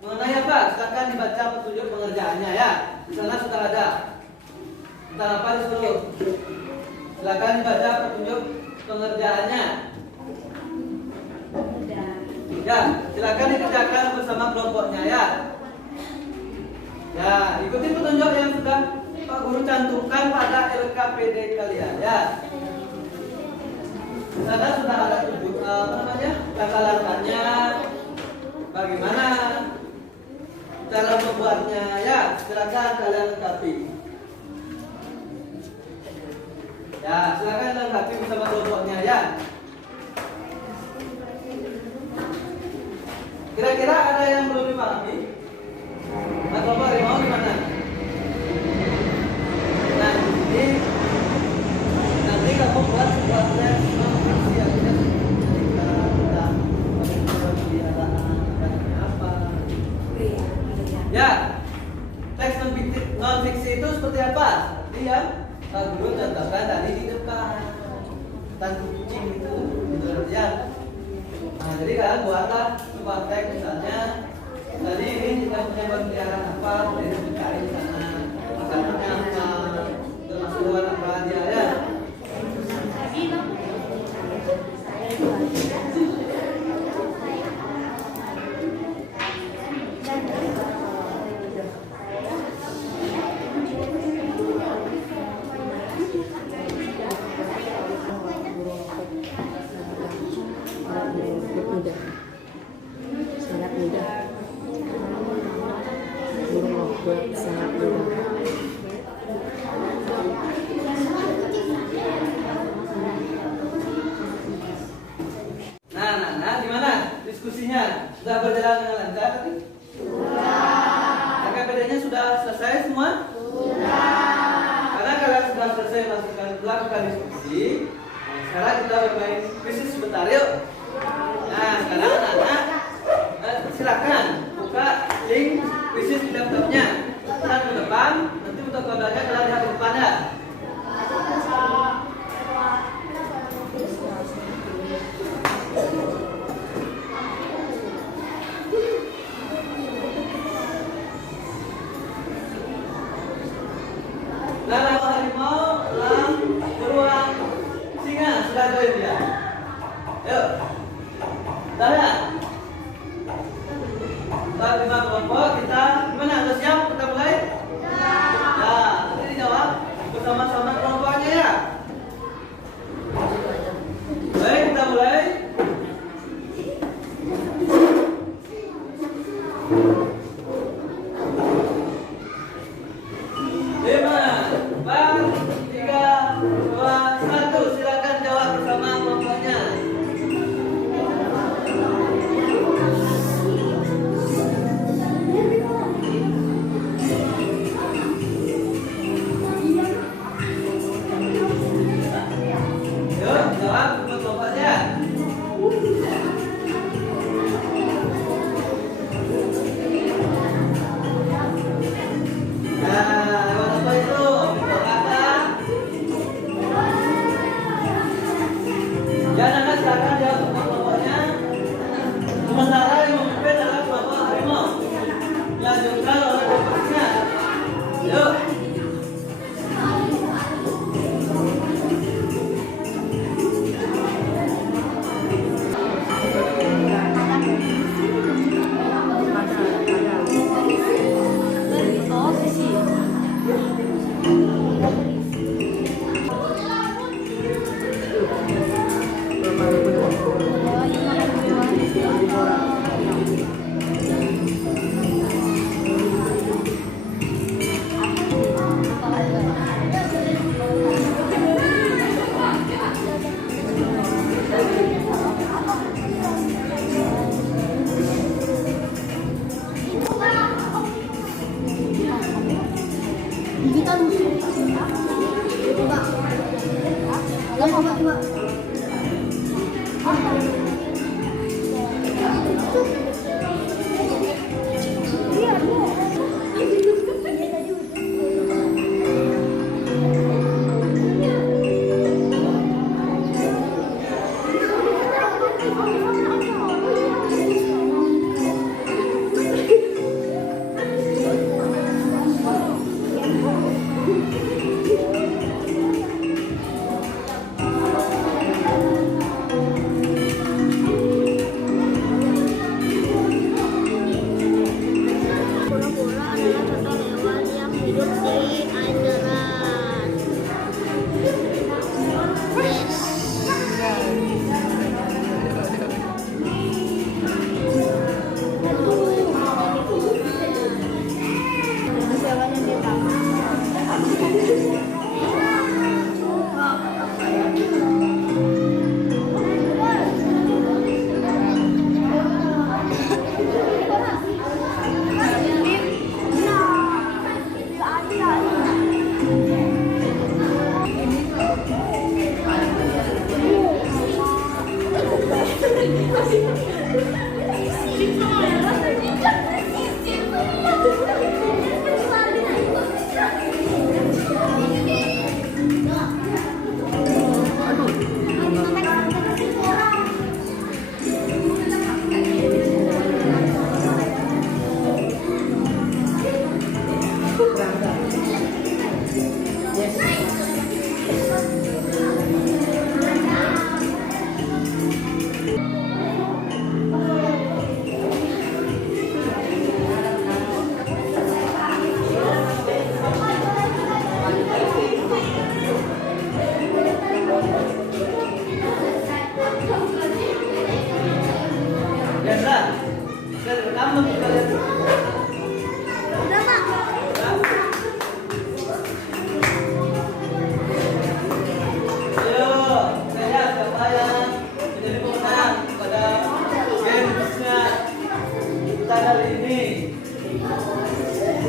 Mengenai apa? Silakan dibaca petunjuk pengerjaannya ya. Di sana sudah ada. Tentang apa disuruh? Silakan dibaca petunjuk pengerjaannya. Ya, silakan dikerjakan bersama kelompoknya ya. Ya, ikuti petunjuk yang sudah Pak Guru cantumkan pada LKPD kalian ya. Sana sudah ada tunjuk langkah-langkahnya, bagaimana cara membuatnya ya. Silakan kalian lengkapi. Ya, silakan lengkapi bersama kelompoknya ya. Kira-kira ada yang belum dipahami? Atau Pak Rimau gimana? Nah, ini nanti kamu buat sebuah tes apa? Ya, teks non fiksi itu seperti apa? Iya, Pak Guru contohkan tadi di depan tentang kucing itu, gitu ya. Nah, jadi kalian buatlah sebuah teks misalnya. Tadi ini kita punya pemeliharaan apa? Kemudian mencari di sana makanannya apa? Termasuk hewan apa aja ya? Sangat mudah. Burung lovebird sangat mudah. Nah, gimana diskusinya? Sudah berjalan dengan lancar tadi? Sudah. KPD-nya sudah selesai semua? Sudah. Karena kalian sudah selesai melakukan diskusi, nah, sekarang kita bermain kuis sebentar yuk. Nah, sekarang anak-anak silakan buka link kuis di laptopnya. Dan ke depan, nanti untuk kodenya kalian lihat di depan ya. Dalam harimau, elang, beruang, singa sudah join ya. Yuk, dah ya. Kita 5 kelompok, kita gimana? Sudah siap? Kita mulai? Ya, nanti dijawab bersama-sama kelompoknya ya. Baik, kita mulai. Silakan jawab bersama kelompoknya. Yuk, jawab untuk kelompoknya. Nah, lewat apa itu? Apa? Ya, Nana silakan jawab untuk kelompoknya. Sementara yang memimpin adalah kelompok harimau. Lanjutkan oleh kelompoknya. Yuk.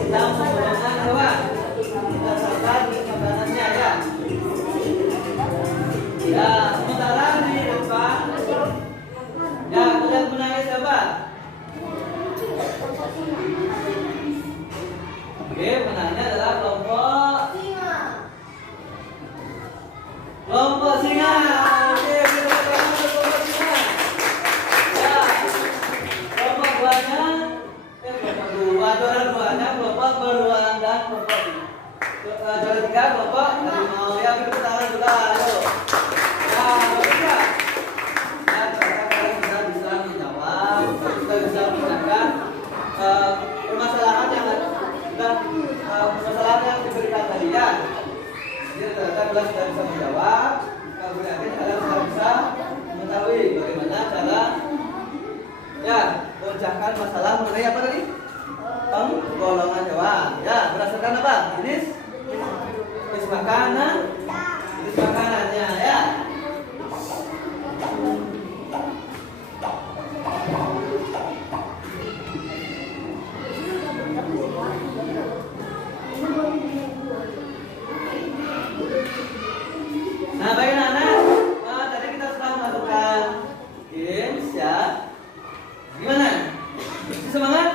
tentang golongan hewan berdasarkan makanannya ya. Ya, sementara di depan ya kalian menanya siapa? Oke, menanya adalah kelompok singa. Oke, kita bertemu kelompok singa. Ya, kelompok duanya, kelompok dua, juara duanya kelompok beruang dan kelompok juara tiga kelompok harimau. Ya, kita bertemu juga. Ayo. Ya, bagus ya. Ya, kalian sudah bisa menjawab, sudah bisa menanyakan permasalahan yang permasalahan yang diberikan tadi ya. Jadi ternyata kelas sudah bisa menjawab. Berarti kalian sudah bisa mengetahui bagaimana cara ya memecahkan masalah mengenai apa tadi? Golongan hewan. Ya, berdasarkan apa? Jenis makanan, jenis makanannya ya. Nah, baik anak-anak, tadi kita sudah melakukan games ya. Gimana? Masih semangat?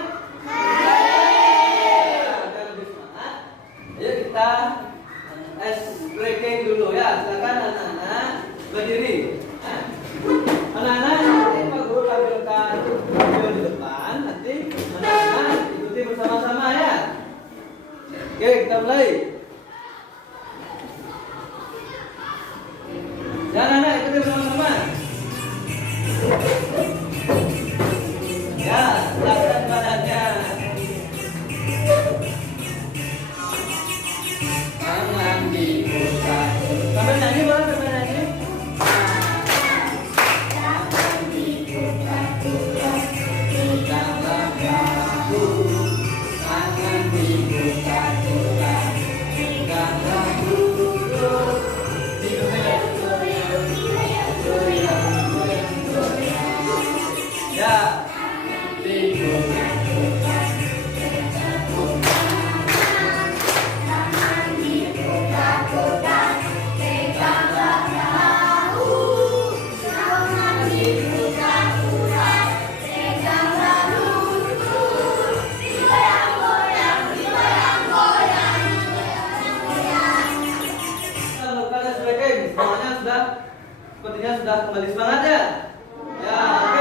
Biar lebih semangat, ayo kita breaking dulu ya. Silakan anak-anak berdiri. Anak-anak, nanti Pak Guru tampilkan video di depan. Nanti anak-anak ikuti bersama-sama ya. Oke, kita mulai. Ya, anak-anak ikuti bersama-sama. Ya, siapkan badannya. Tangan dibuka. Sampai nyanyi boleh, sampai nyanyi. Tangan dibuka, bukalah bahu. Tangan dibuka, bukalah bahu. Ya, sepertinya sudah kembali semangat ya. Ya, oke,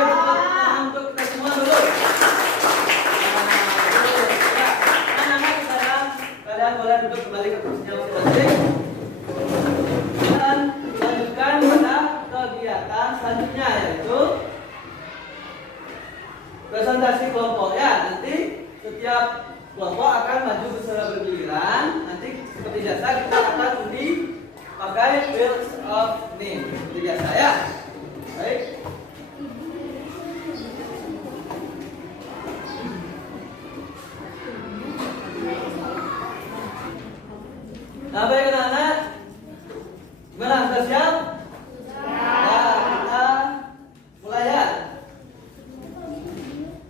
untuk kita semua dulu. Ya, anak-anak sekarang kalian boleh duduk kembali ke kursinya masing-masing. Dan lanjutkan pada kegiatan selanjutnya yaitu presentasi kelompok ya. Nanti setiap kelompok akan maju secara bergiliran. Nanti seperti biasa kita akan undi pakai fields of name seperti biasa ya. Baik. Nah, baik anak-anak, gimana, sudah siap? Ya, kita mulai ya.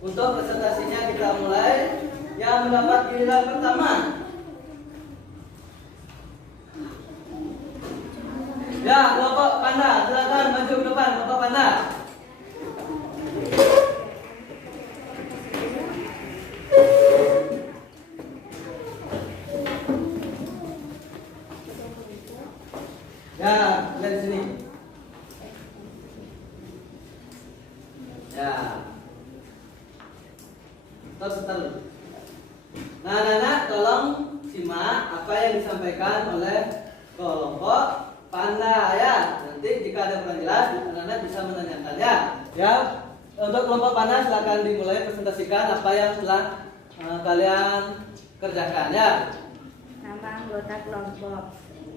Untuk presentasinya kita mulai. Yang mendapat giliran pertama, ya, kelompok panda, silakan maju ke depan, kelompok panda. Ya, lihat sini. Ya. Sebentar. Nah, anak-anak tolong simak apa yang disampaikan oleh kelompok panda ya. Nanti jika ada kurang jelas, anak-anak bisa menanyakan ya. Ya, untuk kelompok panda silakan dimulai presentasikan apa yang telah kalian kerjakan ya. Nama anggota kelompok: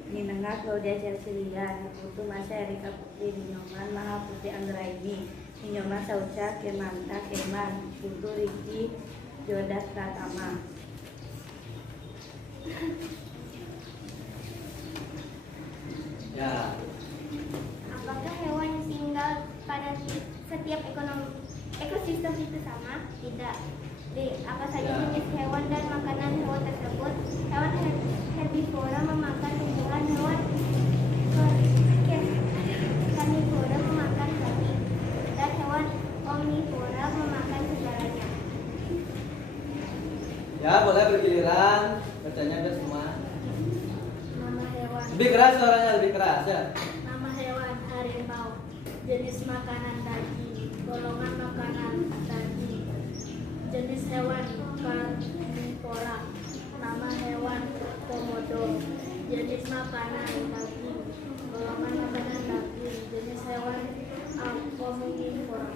Ninengah Claudia Cercilia, Putu Masya Erika Putri, Ninyoman Maha Putri Anggraini, Ninyoman Sauca Kemanta Keman, Putu Riki Jodas Pratama. Ya. Apakah hewan yang tinggal pada setiap ekosistem itu sama? Tidak. D. Apa saja jenis hewan dan makanan hewan Bacanya biar semua. Nama hewan. Lebih keras suaranya, lebih keras ya. Nama hewan harimau. Jenis makanan daging. Golongan makanan daging. Jenis hewan karnivora. Nama hewan komodo. Jenis makanan daging. Golongan makanan daging. Jenis hewan omnivora.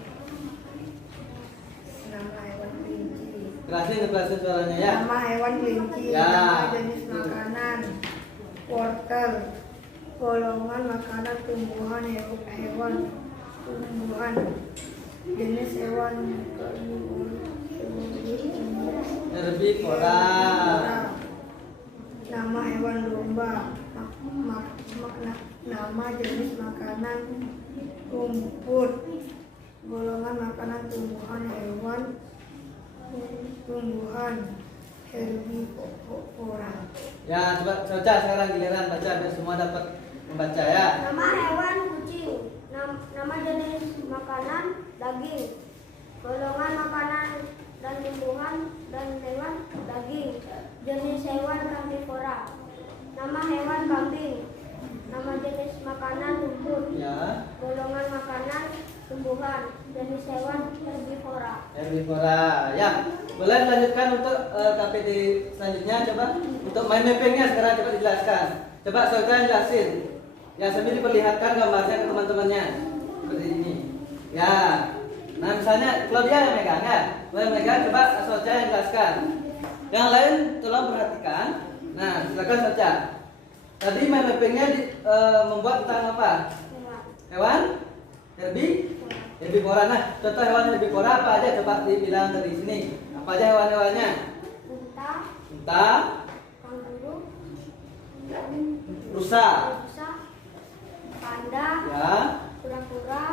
Nama hewan kelinci. Kerasin suaranya ya. Nama hewan kelinci. Ya. Nama jenis makanan wortel. Golongan makanan tumbuhan hewan tumbuhan. Jenis hewan Herbivora. Nama hewan domba. Nama jenis makanan rumput. Golongan makanan tumbuhan hewan tumbuhan herbivora. Ya, coba baca sekarang giliran baca biar semua dapat membaca ya. Nama hewan kucing. Nama jenis makanan daging. Golongan makanan dan tumbuhan dan hewan daging. Jenis hewan karnivora. Nama hewan kambing. Nama jenis makanan rumput. Ya. Golongan makanan tumbuhan. Jenis hewan herbivora. Herbivora. Ya. Boleh lanjutkan untuk KPD selanjutnya coba. Untuk main mappingnya sekarang coba dijelaskan. Coba saudara jelasin. Ya, sambil diperlihatkan gambarnya ke teman-temannya. Seperti ini. Ya. Nah, misalnya Claudia yang megang ya. Boleh megang, coba saudara yang jelaskan. Yang lain tolong perhatikan. Nah, silakan saja. Tadi main mappingnya membuat tentang apa? Hewan? Herbivora. Nah, contoh hewan herbivora apa aja coba dibilang dari sini. Apa aja hewan-hewannya? Unta, Kanguru, rusa, panda, ya, kura-kura,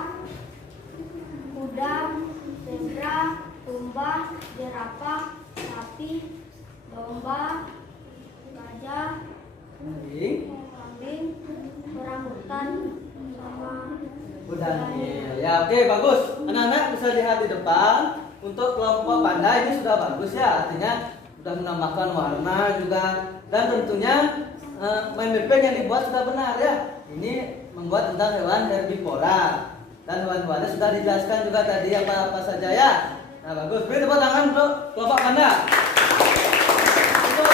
kuda, zebra, domba, jerapah, sapi, domba, gajah, kambing, orangutan, sama Daniel. Ya, oke, bagus. Anak-anak bisa lihat di depan. Untuk kelompok panda ini sudah bagus ya, artinya sudah menambahkan warna juga, dan tentunya main mapping yang dibuat sudah benar ya. Ini membuat tentang hewan herbivora dan hewan-hewannya sudah dijelaskan juga tadi apa saja ya. Nah, bagus. Beri tepuk tangan untuk kelompok panda. Untuk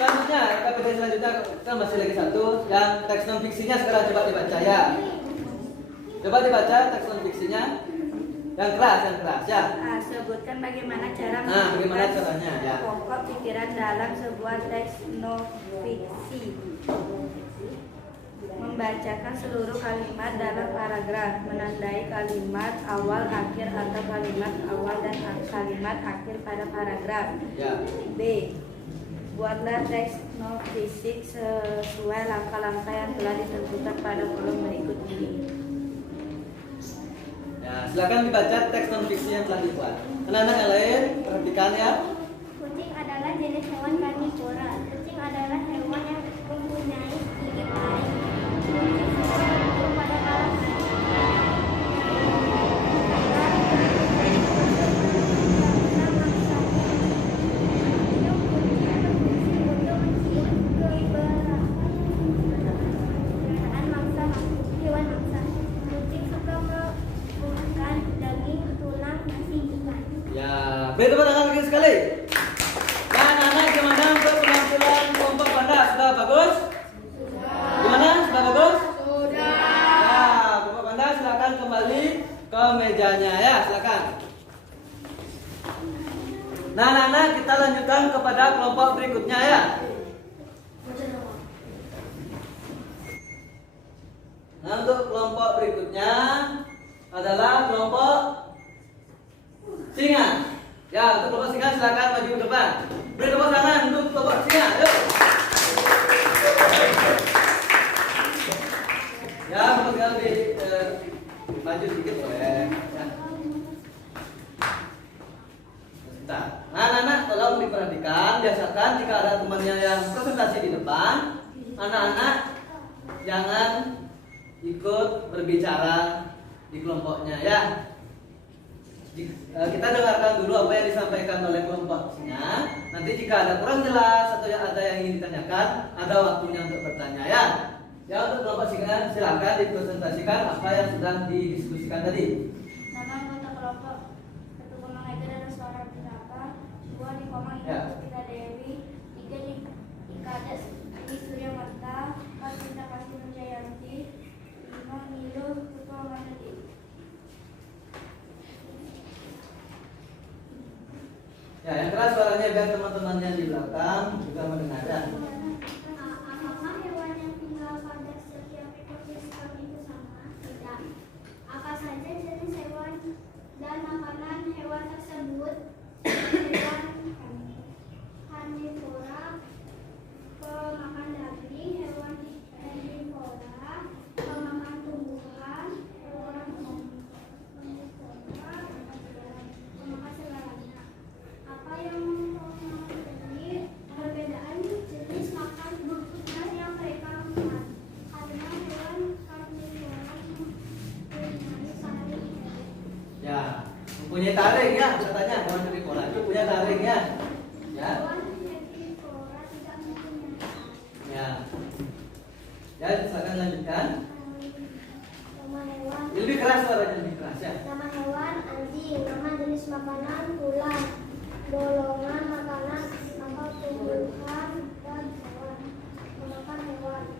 selanjutnya, KPD selanjutnya kan masih lagi satu yang teks non fiksinya sekarang coba dibaca ya. Coba dibaca teks non fiksinya. Yang keras ya. Sebutkan bagaimana cara bagaimana caranya ya. pokok pikiran dalam sebuah teks non fiksi. Membacakan seluruh kalimat dalam paragraf, menandai kalimat awal, akhir atau kalimat awal dan kalimat akhir pada paragraf. Ya. B. Buatlah teks non fisik sesuai langkah-langkah yang telah ditentukan pada kolom berikut ini. Ya, silakan dibaca teks non fiksi yang telah dibuat. Anak-anak yang lain perhatikan ya. kucing adalah jenis hewan karnivora. Kucing adalah hewan yang mempunyai gigi taring. Kucing suka berlindung pada malam hari. Ya, beri tepuk tangan lagi sekali. Nah, anak-anak gimana untuk penampilan kelompok panda? Sudah bagus? Gimana? Sudah bagus? Sudah. Ya, kelompok panda silakan kembali ke mejanya ya, silakan. Nah, anak-anak kita lanjutkan kepada kelompok berikutnya ya. Nah, untuk kelompok berikutnya adalah kelompok singa. Ya, untuk kelompok singa silakan maju ke depan. Beri tepuk tangan untuk kelompok singa. Yuk. Ya, kelompok singa lebih maju sedikit boleh. Ya. Sebentar. Nah, anak-anak tolong diperhatikan, biasakan jika ada temannya yang presentasi di depan, anak-anak jangan ikut berbicara di kelompoknya ya. Kita dengarkan dulu apa yang disampaikan oleh kelompok singa. Nanti jika ada kurang jelas atau yang ada yang ingin ditanyakan, ada waktunya untuk bertanya ya. Ya, untuk kelompok singa silakan dipresentasikan apa yang sudah didiskusikan tadi. Nama anggota kelompok: satu Komang Ega dan Suara Pinaka, dua di Komang Ya. Ina Putita Dewi, tiga di Ikades di Surya Mata, empat Cinta Kasih Menjayanti, lima Nilu Putu Amanadi. Ya, yang keras suaranya biar teman-teman yang di belakang juga mendengar ya. Apakah hewan yang tinggal pada setiap ekosistem itu sama? Tidak. Apa saja jenis hewan dan makanan hewan tersebut? Hewan karnivora, pemakan daging, hewan herbivora, pemakan tumbuhan, hewan omnivora, pemakan segalanya. Apa yang menjadi perbedaan jenis makan dan yang mereka makan? Karena hewan karnivora mempunyai taring. Ya, mempunyai taring ya katanya hewan herbivora itu punya taring ya. Ya. Hewan herbivora tidak mempunyai taring. Ya. Ya, silakan lanjutkan. Nama hewan. Lebih keras suaranya, lebih keras ya. Nama hewan anjing. Nama jenis makanan ular. Golongan makanan atau tumbuhan dan hewan. Memakan hewan.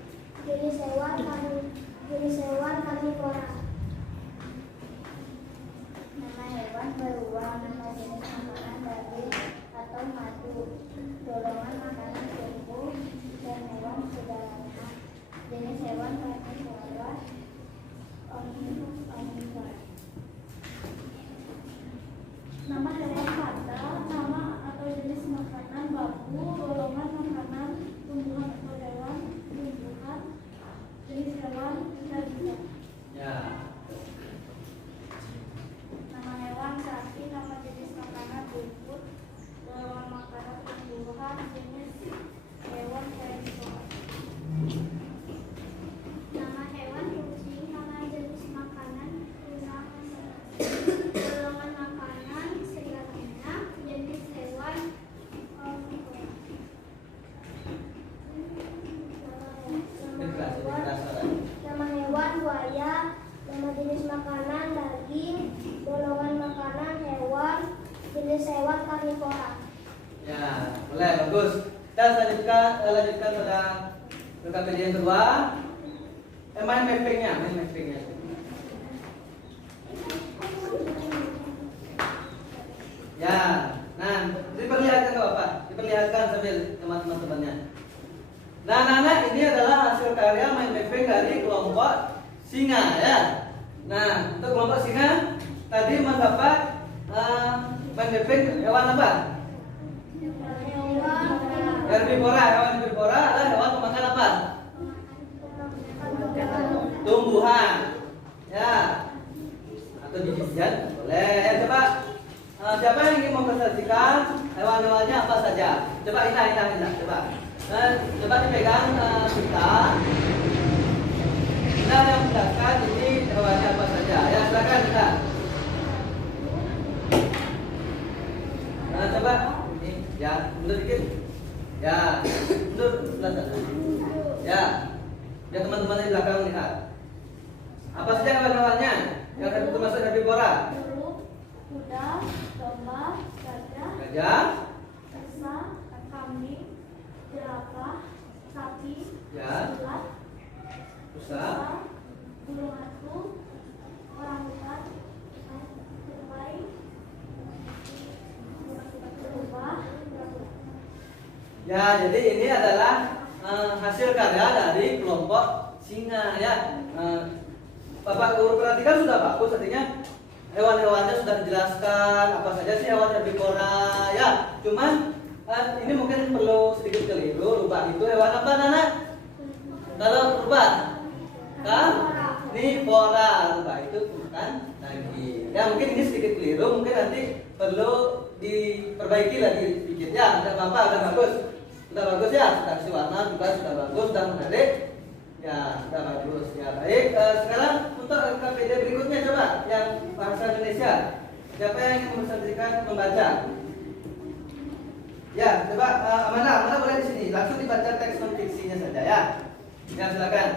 Jenis hewan karnivora. Nama hewan beruang. Nama jenis makanan daging atau madu. Golongan makanan tumbuh dan hewan segalanya. Jenis hewan karnivora. Omnivora. Nama hewan fata, nama atau jenis makanan bambu, golongan makanan tumbuhan atau hewan, tumbuhan, jenis hewan herbivora. Ya. Nama hewan sapi, nama jenis makanan rumput, golongan makanan tumbuhan, jenis hewan herbivora. Nama hewan kucing, nama jenis makanan tuna, golongan makanan segalanya, jenis hewan omnivora. Lebih keras suaranya. Nama hewan buaya, nama jenis makanan daging, golongan makanan hewan, jenis hewan karnivora. Ya, boleh, bagus. Kita lanjutkan pada PKPD yang kedua. Main mappingnya. Ya, nah diperlihatkan ke Bapak, diperlihatkan sambil teman-temannya. Nah, anak-anak, ini adalah hasil karya mind mapping dari kelompok singa ya. Nah, untuk kelompok singa tadi mendapat mind mapping hewan apa? Herbivora. Hewan herbivora adalah hewan pemakan apa? Tumbuhan. Ya. Atau biji-bijian boleh. Ya, coba siapa yang ingin mempresentasikan hewan-hewannya apa saja? Coba Ina. Coba. Coba dipegang kita. Kita yang menjelaskan ini hewannya apa saja. Ya, silakan kita. Coba ini ya, mundur dikit. Ya, mundur sebelah sana. Ya. Ya, teman-teman di belakang lihat. Apa saja hewan-hewannya? Yang termasuk herbivora. Jeruk, kuda, domba, Gajah. rusa, kambing, jerapah, sapi, Ya. ulat, Rusa. burung hantu, orangutan, tupai, rubah. Ya, jadi ini adalah hasil karya dari kelompok singa ya. Bapak Guru perhatikan sudah bagus, artinya hewan-hewannya sudah dijelaskan apa saja sih hewan herbivora ya. Cuman ini mungkin perlu sedikit keliru. Rubah itu hewan apa, Nana? Kalau rubah, karnivora. Rubah itu bukan daging. Ya, mungkin ini sedikit keliru, mungkin nanti perlu diperbaiki lagi sedikit ya. Tidak apa-apa, sudah bagus. Sudah bagus ya, sudah kasih warna juga sudah bagus, sudah menarik. Ya, sudah bagus. Ya, baik. Sekarang untuk KPD berikutnya coba yang bahasa Indonesia. Siapa yang ingin mempresentasikan membaca? Ya, coba mana boleh di sini. Langsung dibaca teks non fiksinya saja ya. Ya, silakan.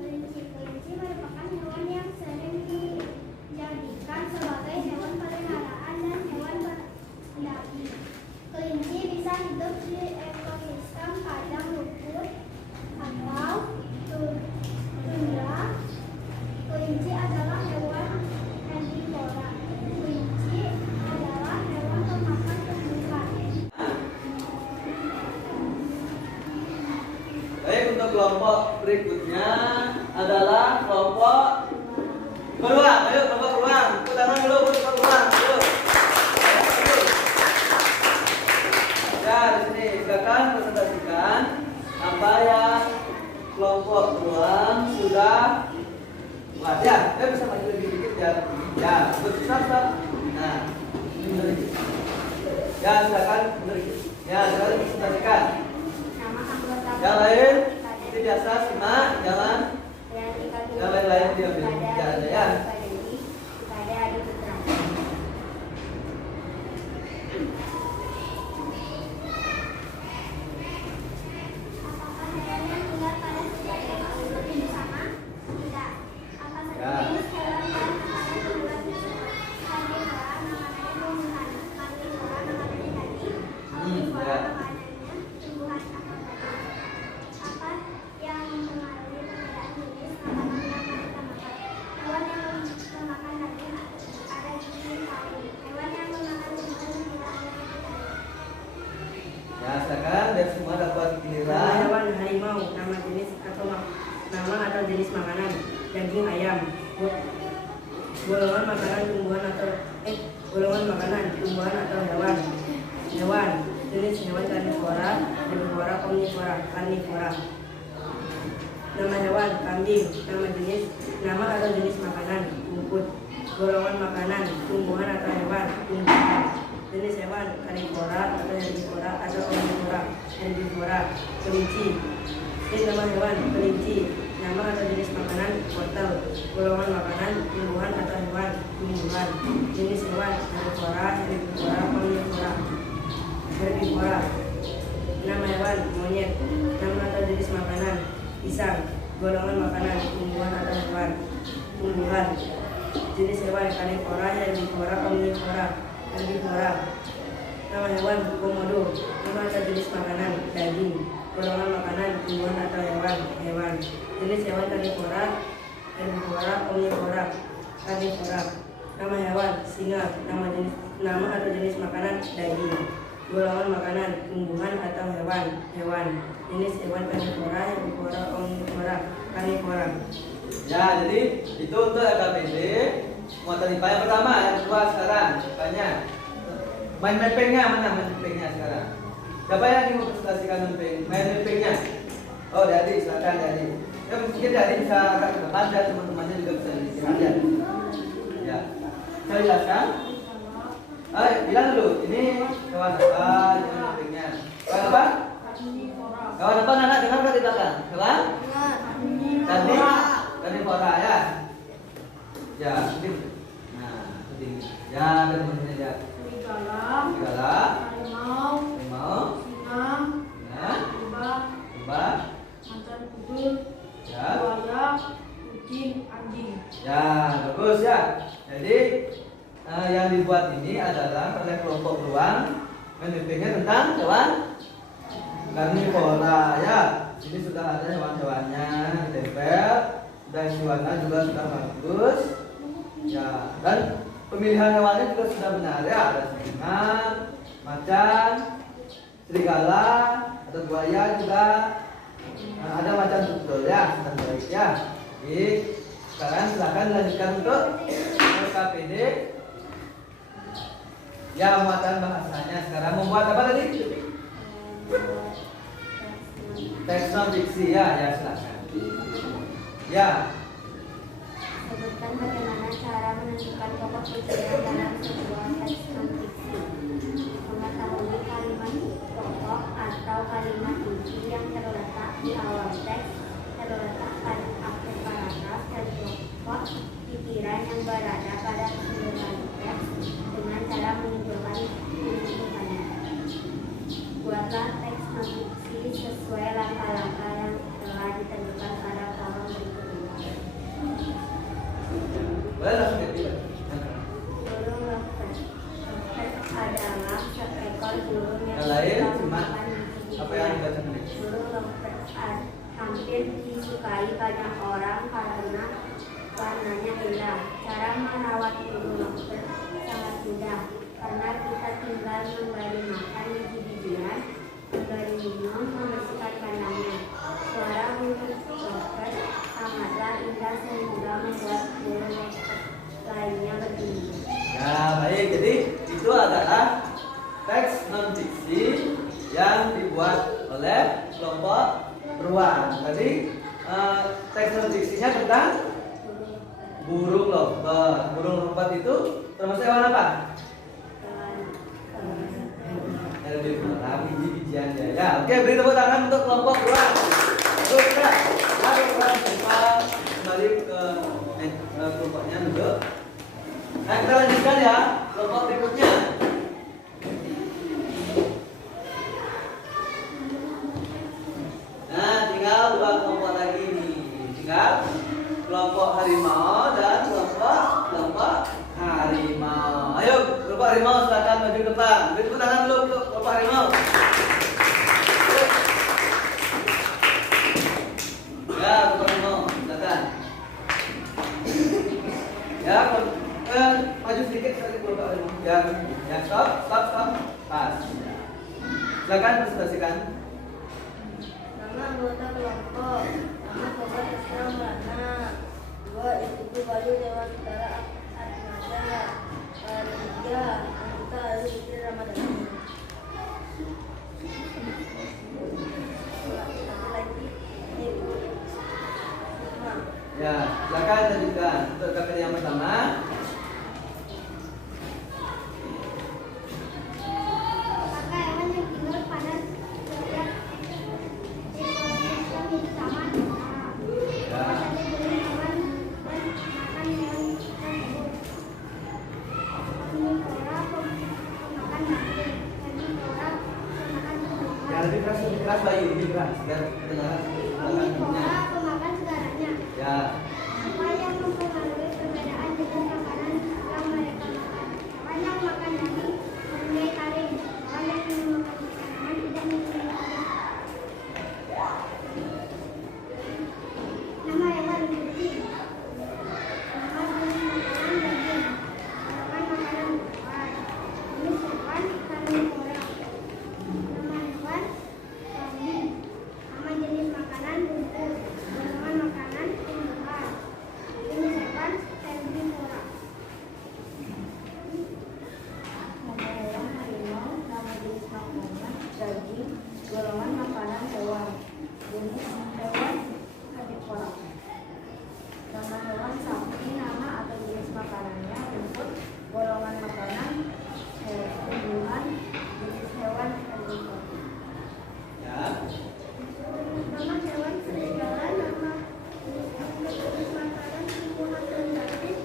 Kelinci merupakan hewan yang sering dijadikan sebagai hewan peliharaan dan hewan berdaging. Kelinci bisa hidup di ekosistem padang rumput atau tundra. Kelinci adalah hewan herbivora. Kelinci adalah hewan pemakan tumbuhan. Baik, untuk kelompok berikutnya adalah kelompok beruang. Ayo kelompok beruang. Tepuk tangan dulu untuk kelompok beruang. Yuk. Ya, di sini silakan presentasikan apa yang kelompok beruang sudah buat. Ya, dia bisa maju lebih dikit ya. Ya, stop. Nah, ini benar dikit. Ya, silakan benar dikit. Ya, silakan presentasikan. Nama anggota Yang lain seperti biasa simak, jangan yang lain-lain diambil. Jangan ya. Kepada Adi Putra. Apakah hewan yang tinggal pada setiap ekosistem itu sama? Tidak. Apa saja jenis hewan dan makanan tumbuhan karnivora, makanannya tumbuhan. Karnivora makanannya daging. Omnivora makanannya tumbuhan atau daging. Apa yang mempengaruhi perbedaan jenis makanan yang kita makan? Hewan yang memakan daging ada gigi taring. Hewan yang memakan tumbuhan tidak ada gigi taring. Ya, silakan biar semua dapat Nama giliran. hewan harimau, nama atau jenis makanan, daging ayam. Golongan makanan tumbuhan atau hewan. Jenis hewan karnivora, herbivora, omnivora, karnivora. Nama hewan kambing, nama atau jenis makanan, rumput. Golongan makanan, tumbuhan atau hewan, tumbuhan. Jenis hewan karnivora atau herbivora atau omnivora, herbivora. Kelinci. Nama hewan kelinci, nama atau jenis makanan, wortel. Golongan makanan, tumbuhan atau hewan, tumbuhan. Jenis hewan herbivora, omnivora, herbivora. Nama hewan monyet, nama atau jenis makanan, pisang. Golongan makanan, tumbuhan atau hewan, tumbuhan. Jenis hewan karnivora, herbivora, omnivora, herbivora. Nama hewan komodo, nama atau jenis makanan, daging. Golongan makanan, tumbuhan atau hewan. Jenis hewan karnivora, herbivora, omnivora, karnivora. Nama hewan singa, nama atau jenis makanan, daging. Golongan makanan, tumbuhan atau hewan. Jenis hewan karnivora, herbivora, omnivora, karnivora. Ya, jadi itu untuk LKPD muatan IPA yang pertama, yang kedua sekarang IPA-nya. Main mappingnya mana mappingnya sekarang? Siapa yang ingin mempresentasikan main mappingnya? Oh, Dadi, silakan Dadi. Ya, mungkin Dadi bisa agak ke depan dan teman-temannya juga bisa dilihat ya. Ya, saya jelaskan. Ayo, bilang dulu, ini kawan apa? Ini mappingnya. Kawan apa? Kawan apa anak dengar nggak di belakang? Kawan? Tadi karnivora ya. Ya, mungkin. Nah, ini. Ya, teman-teman lihat. Serigala, harimau, singa, rubah, macan kudul, ya, buaya, kucing, anjing. ya, bagus ya. Jadi yang dibuat ini adalah oleh kelompok beruang, mappingnya tentang hewan karnivora ya. Ini sudah ada hewan-hewannya ditempel dan warna juga sudah bagus ya, dan pemilihan hewannya juga sudah benar ya. Ada singa, macan, serigala, ada buaya juga, ada macan tutul ya, sudah baik ya. Jadi sekarang silakan lanjutkan untuk LKPD. Ya, muatan bahasanya sekarang membuat apa tadi? Teks non fiksi ya, silakan. Ya. Sebutkan bagaimana cara menentukan pokok tujuan dalam sebuah teks non-fiksi. Mengetahui kalimat pokok atau kalimat kunci yang terletak di awal teks, terletak pada akhir paragraf dan pokok pikiran yang berada pada keseluruhan teks dengan langkah-langkah yang telah ditentukan pada kolom berikut ini. Boleh langsung ganti, Pak. Burung lovebird. Lovebird adalah seekor burung yang Yang lain suka cuma makan biji-bijian. apa yang dibaca tadi? Burung lovebird hampir disukai banyak orang karena warnanya indah. Cara merawat burung lovebird sangat mudah karena kita tinggal memberi makan biji-bijian, memberi minum, membersihkan kandangnya. Suara burung lovebird sangatlah indah sehingga membuat burung lovebird lainnya berdiri. Ya, baik. Jadi itu adalah teks non fiksi yang dibuat oleh kelompok beruang. Tadi teks non fiksinya tentang burung lovebird. Burung lovebird itu termasuk hewan apa? Lebih kurang biji-bijian ya. Ya, oke, beri tepuk tangan untuk kelompok beruang. Terus ya, mari kita kembali ke kelompoknya dulu. Nah, kita lanjutkan ya kelompok berikutnya. Nah, tinggal dua kelompok lagi nih. Tinggal kelompok harimau dan kelompok harimau. Ayo, kelompok harimau silakan maju ke depan. Beri tepuk tangan dulu untuk kelompok harimau. Ya, kelompok harimau, silakan. Ya, maju sedikit sekali kelompok harimau. Ya, stop. Pas. Silakan presentasikan. Nama anggota kelompok. Nama Sobat Islam Rana. 2. Institut Bayu Dewan Utara Atmajaya. 3. Anggota Ali Fitri Ramadhani. Satu lagi Ibu Hikmah. Ya, silakan lanjutkan untuk KPD yang pertama. Apakah hewan yang tinggal pada setiap ekosistem hidup sama? Ya. Apa saja jenis hewan dan makan hewan tersebut? Omnivora pemakan daging, herbivora pemakan tumbuhan. Ya, lebih keras Bayu, lebih keras biar kedengaran. Omnivora pemakan segalanya. Ya. Apa yang mempengaruhi perbedaan jenis makanan yang mereka makan? Hewan yang makan daging mempunyai taring. Hewan yang memakan tanaman tidak mempunyai taring. Nama hewan kucing. Nama jenis makanan daging. Makan makanan buah. Jenis hewan karnivora. Nama hewan kambing. Nama jenis makanan rumput. Golongan makanan tumbuhan. Jenis hewan herbivora. Nama hewan harimau. Nama jenis makanan daging. Golongan makanan hewan. Jenis hewan karnivora. Nama hewan sapi. Nama atau jenis makanannya rumput. Golongan makanan tumbuhan. Jenis hewan herbivora. Ya. Nama hewan serigala. Nama jenis makanan tumbuhan dan daging.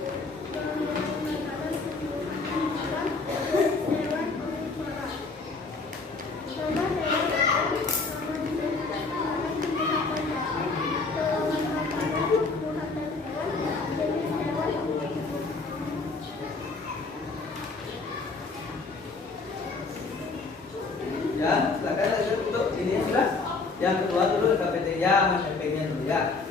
Golongan makanan tumbuhan dan hewan. Jenis hewan omnivora. Nama hewan ayam. Nama jenis makanan tumbuhan dan daging. Golongan makanan tumbuhan dan hewan. Jenis hewan omnivora. Ya, silakan lanjut untuk ini sudah. Yang kedua dulu KPT ya, Mas FP-nya dulu ya.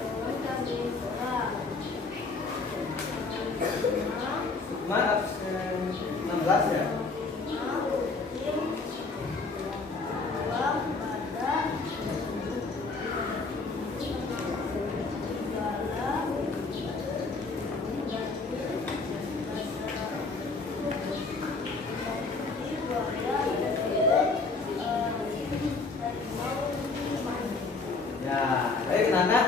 Hewan karnivora. Cuma absen 16 ya. Ya, baik anak.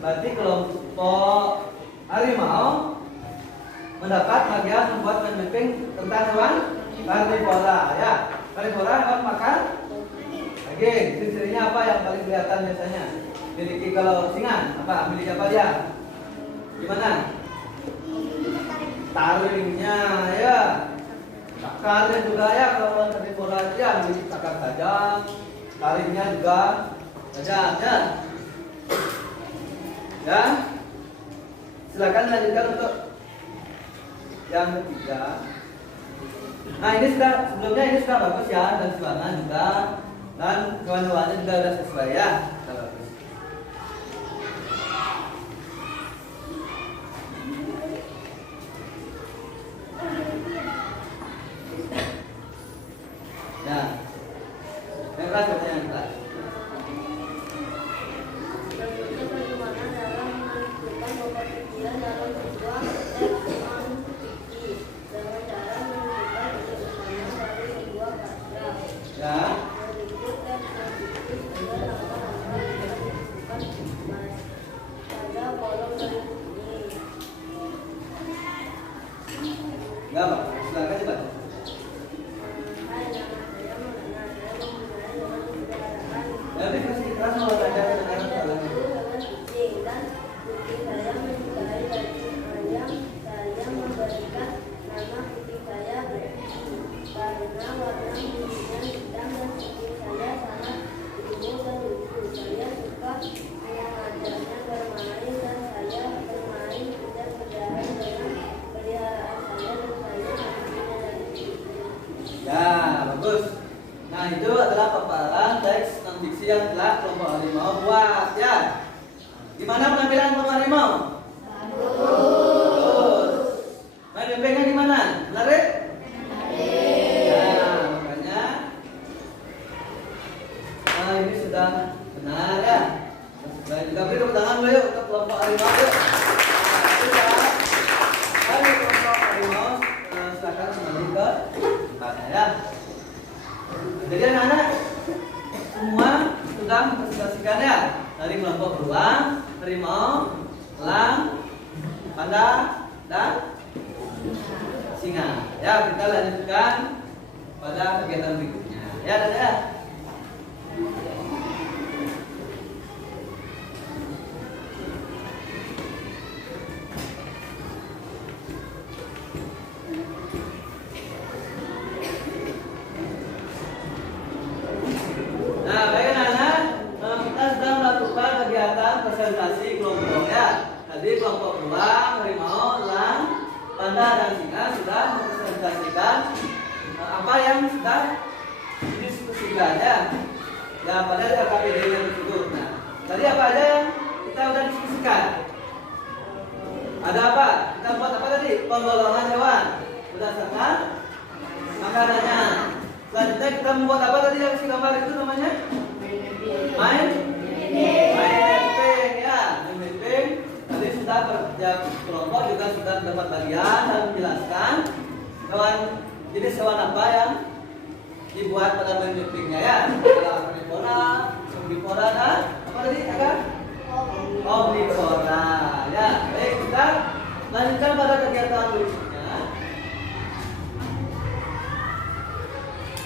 Berarti kelompok harimau mendapat bagian membuat mapping tentang hewan karnivora ya. Karnivora hewan makan daging. Ciri-cirinya apa yang paling kelihatan biasanya? Miliki kalau singa apa? Miliki apa dia? Gimana? taringnya ya. Cakarnya juga ya, kalau hewan karnivora itu ya memiliki cakar tajam, taringnya juga tajam ya. Ya, silakan lanjutkan untuk yang ketiga. Nah ini sudah sebelumnya ini sudah bagus ya, dan celana juga, dan hewan-hewannya juga sudah sesuai ya, sudah bagus. Nah, yang kelas bertanya yang kelas. Berikutnya bagaimana dalam menentukan bobot pikiran dalam sebuah teks non-fiksi dengan cara menentukan isi utama dari sebuah paragraf. Ya, Berikut teks non-fiksi dengan langkah-langkah yang disebutkan pada kolom berikut ini. ya Pak, silakan coba. Hai, nama saya Maulana. Saya memulai dengan membicarakan Nanti kasih kelas mau tanya dengan hewan kucing dan kucing saya menyukai daging ayam. Saya memberikan nama kucing saya karena warna bulunya hitam dan kucing saya sangat lugu dan lucu. Saya suka mengajarnya bermain dan saya bermain kejar-kejaran dengan peliharaan saya dan saya mengambilnya dari kucing. Ya, bagus. Nah, itu adalah paparan teks non fiksi yang telah kelompok harimau buat ya. Gimana penampilan kelompok harimau? Bagus. Main bempengnya gimana? Menarik? Ya, makanya nah ini sudah benar ya. Baik, juga beri tepuk tangan dulu yuk untuk kelompok harimau yuk. Nah, itu ya. Mari kelompok harimau silakan kembali ke tempatnya ya. Jadi anak-anak semua sudah mempresentasikan ya dari kelompok beruang, harimau, elang, panda, dan singa. Ya, kita lanjutkan pada kegiatan berikutnya. Ya, dan ya. Nah, baik anak-anak, kita sudah melakukan kegiatan presentasi kelompok ya. Tadi kelompok beruang, harimau, elang, panda, dan singa sudah mempresentasikan apa yang sudah didiskusikan ya. Ya, pada LKPD yang tersebut. Nah, tadi apa aja yang kita sudah diskusikan? Ada apa? Kita buat apa tadi? Penggolongan hewan berdasarkan makanannya. Selanjutnya kita membuat apa tadi yang si gambar itu namanya? Main benteng ya, main benteng. Tadi sudah kerja kelompok juga sudah mendapat bagian dan menjelaskan hewan jenis hewan apa yang dibuat pada main bentengnya ya. Ada karnivora, herbivora dan apa tadi? Ada omnivora ya. Baik, kita lanjutkan pada kegiatan berikutnya.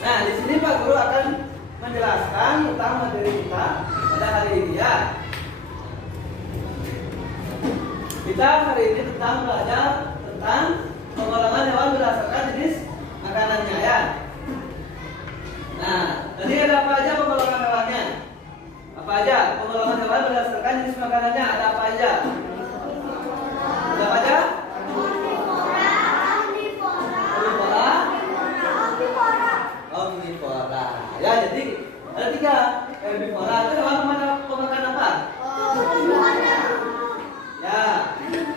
Nah, di sini Pak Guru akan menjelaskan tentang materi kita pada hari ini ya. Kita hari ini belajar tentang penggolongan hewan berdasarkan jenis makanannya ya. Nah, tadi ada apa aja penggolongan hewannya? Apa aja penggolongan hewan berdasarkan jenis makanannya? Ada apa aja? Ada apa aja? Omnivora. Ya, jadi ada tiga. Herbivora itu hewan pemakan apa? Ya.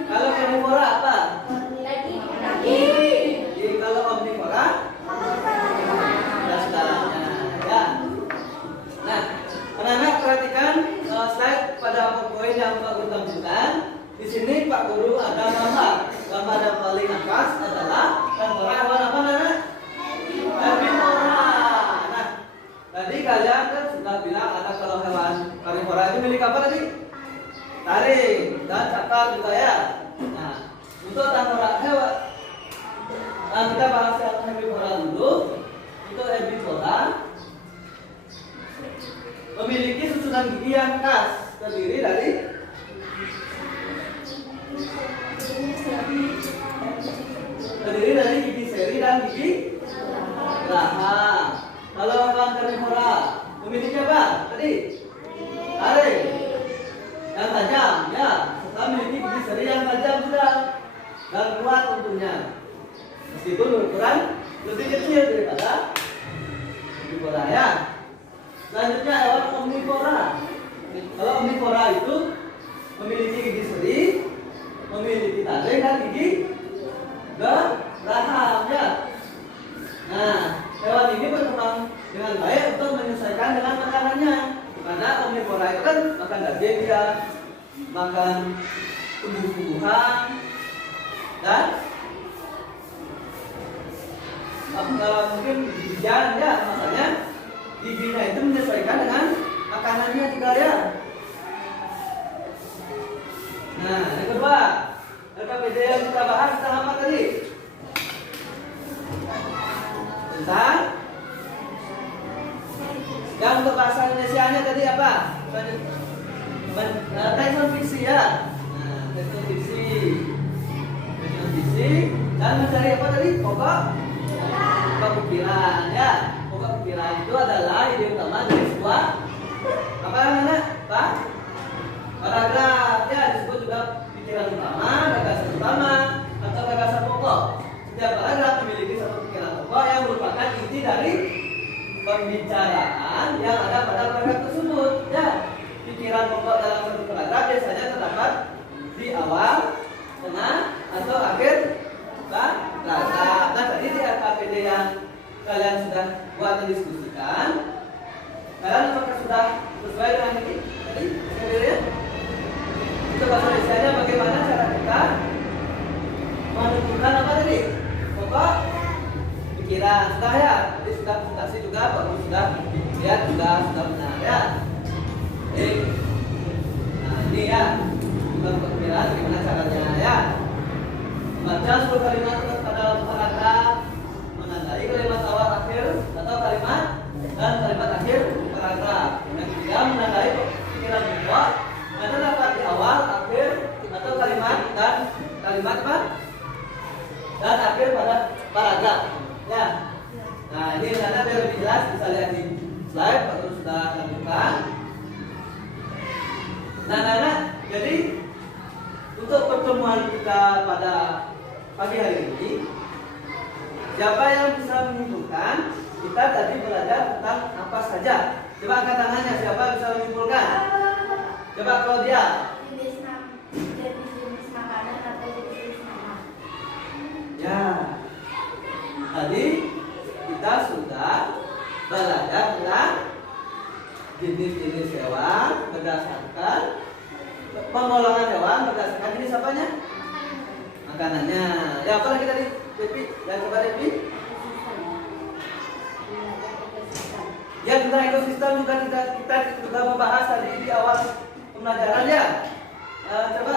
Kalau karnivora apa? Jadi kalau omnivora dasarnya. Ya. Nah, anak-anak perhatikan slide pada poin yang Pak Guru tampilkan. Di sini Pak Guru ada gambar. Gambar yang paling atas adalah hewan apa anak? Herbivora. Nah, tadi kalian kan sudah bilang ada kalau hewan karnivora itu milik apa tadi? Taring dan cakar juga ya. Nah, untuk hewan, kita bahas yang herbivora dulu. Untuk herbivora memiliki susunan gigi yang khas, terdiri dari gigi geraham. Kalau hewan karnivora memiliki apa tadi? Taring yang tajam, ya. Serta memiliki gigi seri yang tajam juga dan kuat tentunya. Meskipun berukuran lebih kecil daripada herbivora, ya. Selanjutnya hewan omnivora. Kalau omnivora itu memiliki gigi seri, memiliki taring dan gigi geraham, ya. Nah, hewan ini berkembang dengan baik untuk menyesuaikan dengan makanannya. Karena omnivora itu kan makan daging, ya, makan tumbuh-tumbuhan, dan kalau mungkin gigian, ya, makanya giginya itu menyesuaikan dengan makanannya juga, ya. Nah, yang kedua, RKPD yang kita bahas tentang apa tadi? Tentang yang untuk bahasa Indonesianya tadi apa? Taxon fiksi, ya. Nah, taxon fiksi dan mencari apa tadi? Pokok pikiran, ya. Pokok pikiran itu adalah ide utama dari sebuah apa namanya? Pak? Paragraf, ya, disebut juga pikiran utama, gagasan utama, atau gagasan pokok. Setiap paragraf memiliki satu pikiran pokok yang merupakan inti dari pembicaraan yang ada pada paragraf tersebut, ya. Pikiran pokok dalam satu paragraf biasanya terdapat di awal, tengah, atau akhir paragraf. Nah, tadi di RKPD yang kalian sudah buat dan diskusikan, kalian apakah sudah sesuai dengan ini tadi RKPD-nya? Itu bahasa Indonesia bagaimana cara kita menentukan apa tadi? Pokok pikiran. Sudah, ya. Jadi sudah presentasi juga, bagus, sudah lihat juga, sudah benar, ya. Nah, ini, ya, pokok pikiran bagaimana caranya, ya. Baca 10 kalimat pada paragraf, menandai kalimat awal akhir atau kalimat dan kalimat akhir paragraf. Yang ketiga, menandai pikiran pokok yang terdapat di awal, akhir, atau kalimat dan kalimat apa? Dan akhir pada paragraf, ya. Nah, ini karena biar lebih jelas bisa lihat di slide atau sudah lakukan. Nah, jadi untuk pertemuan kita pada pagi hari ini, siapa yang bisa menyimpulkan? Kita tadi belajar tentang apa saja. Coba angkat tangannya, siapa yang bisa menyimpulkan? Coba Claudia. Jenis makanan atau jenis nama. Ya, tadi kita sudah belajar tentang jenis-jenis hewan berdasarkan penggolongan hewan berdasarkan jenis apanya? Makanannya. Ya, apa lagi tadi? Depi, yang coba Depi. Ya, tentang ekosistem juga kita juga membahas tadi di awal pembelajaran, ya. Coba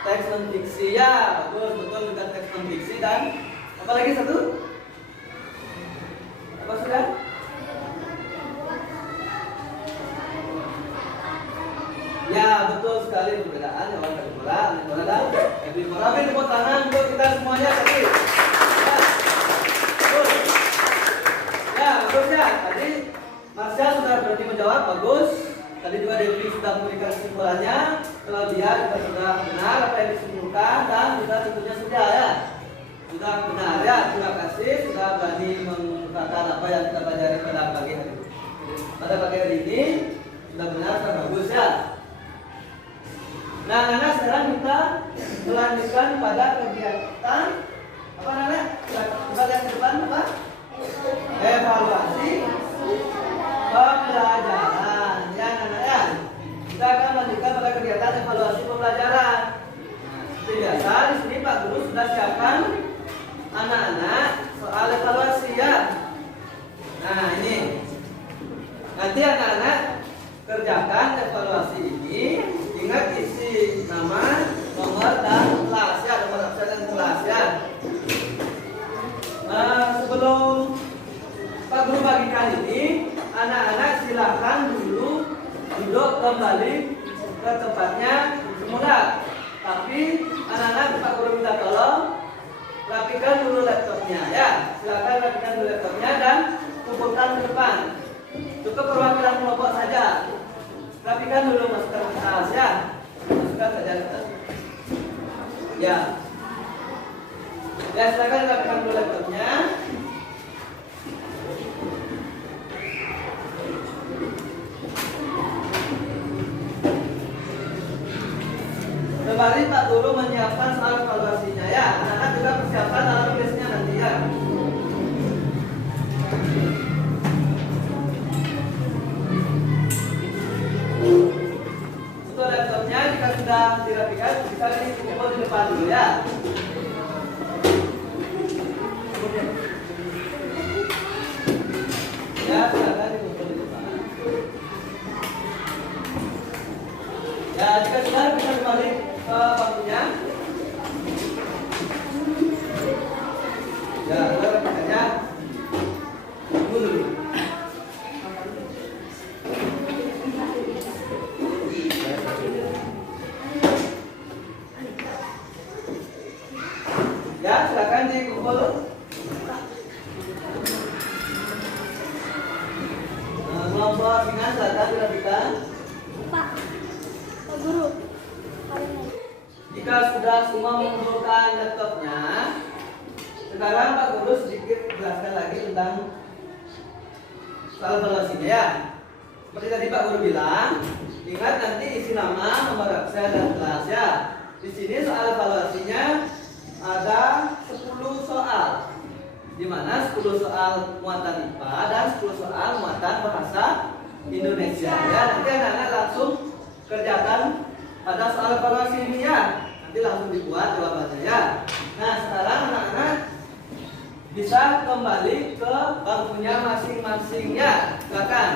teks non fiksi, ya, bagus, betul juga teks non fiksi dan apa lagi satu? Apa sudah? Ya, betul sekali perbedaan hewan karnivora, omnivora dan herbivora. Beri tepuk tangan untuk kita semuanya tadi. Ya, betul. Ya, bagus, ya. Tadi Marsha sudah berarti menjawab, bagus. Tadi juga Devi sudah memberikan kesimpulannya. Claudia juga sudah benar apa yang disimpulkan dan juga tentunya sudah, ya. Sudah benar, ya. Terima kasih sudah berani mengungkapkan apa yang kita pelajari pada pagi hari ini. Pada pagi hari ini sudah benar, sudah bagus, ya. Nah, Nana, sekarang kita melanjutkan pada kegiatan apa namanya? Kita lihat ke depan apa? Evaluasi pembelajaran, ya Nana, ya. Kita akan melanjutkan pada kegiatan evaluasi pembelajaran. Seperti biasa, di sini Pak Guru sudah siapkan anak-anak soal evaluasi, ya. Nah, ini nanti anak-anak kerjakan evaluasi ini. Ingat isi nama, nomor dan kelas, ya, nomor absen dan kelas, ya. Sebelum Pak Guru bagikan ini, anak-anak silakan dulu duduk kembali ke tempatnya semula. Tapi anak-anak Pak Guru minta tolong tangan ke depan. Cukup perwakilan kelompok saja. Rapikan dulu, masukkan ke tas ya. Masukkan saja ke tas. Ya. Ya, silakan rapikan dulu laptopnya. Kembali Pak Guru menyiapkan soal evaluasinya ya. Anak-anak juga persiapkan dalam tulisnya nanti ya. Untuk laptopnya jika sudah dirapikan bisa dikumpul di depan dulu ya. Ya, silakan dikumpul di depan. Ya, jika sudah bisa kembali ke bangkunya. Ya, sudah rapikannya. Tunggu dulu. Ya, silakan dikumpul. Kelompok ringan silakan dirapikan. Pak Guru. Jika sudah semua mengumpulkan laptopnya, sekarang Pak Guru sedikit jelaskan lagi tentang soal evaluasinya ya. Seperti tadi Pak Guru bilang, ingat nanti isi nama, nomor absen dan kelas ya. Di sini soal evaluasinya ada 10 soal, di mana 10 soal muatan IPA dan 10 soal muatan bahasa Indonesia ya. Nanti anak-anak langsung kerjakan pada soal evaluasi ini ya. Nanti langsung dibuat jawabannya ya. Nah, sekarang anak-anak bisa kembali ke bangkunya masing-masing ya. Silakan.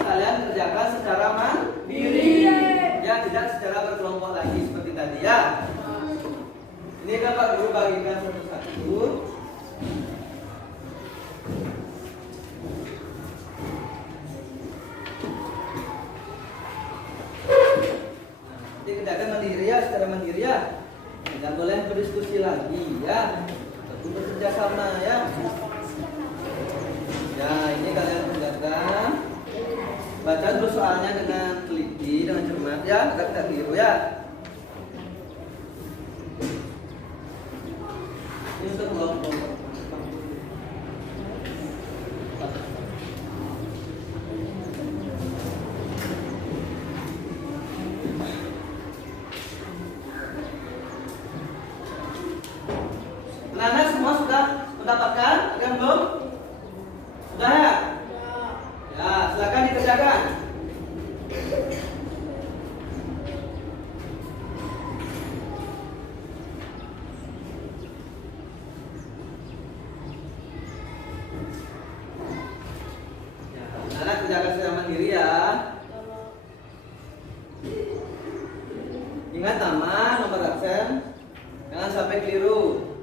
Kalian kerjakan secara mandiri ya, tidak secara berkelompok lagi seperti tadi ya. Ini kan Pak Guru bagikan satu-satu. Nanti kerjakan mandiri ya, secara mandiri ya. Tidak boleh berdiskusi lagi ya. Ataupun bekerja sama ya. Ya, ini kalian kerjakan. Baca dulu soalnya dengan teliti, dengan cermat ya, tidak keliru ya. Ini untuk kelompok. Anak-anak semua sudah mendapatkan? Ada yang belum? Sudah ya? Ya, silakan dikerjakan. Ya, anak kerjakan secara mandiri ya. Ingat nama, nomor absen, jangan sampai keliru.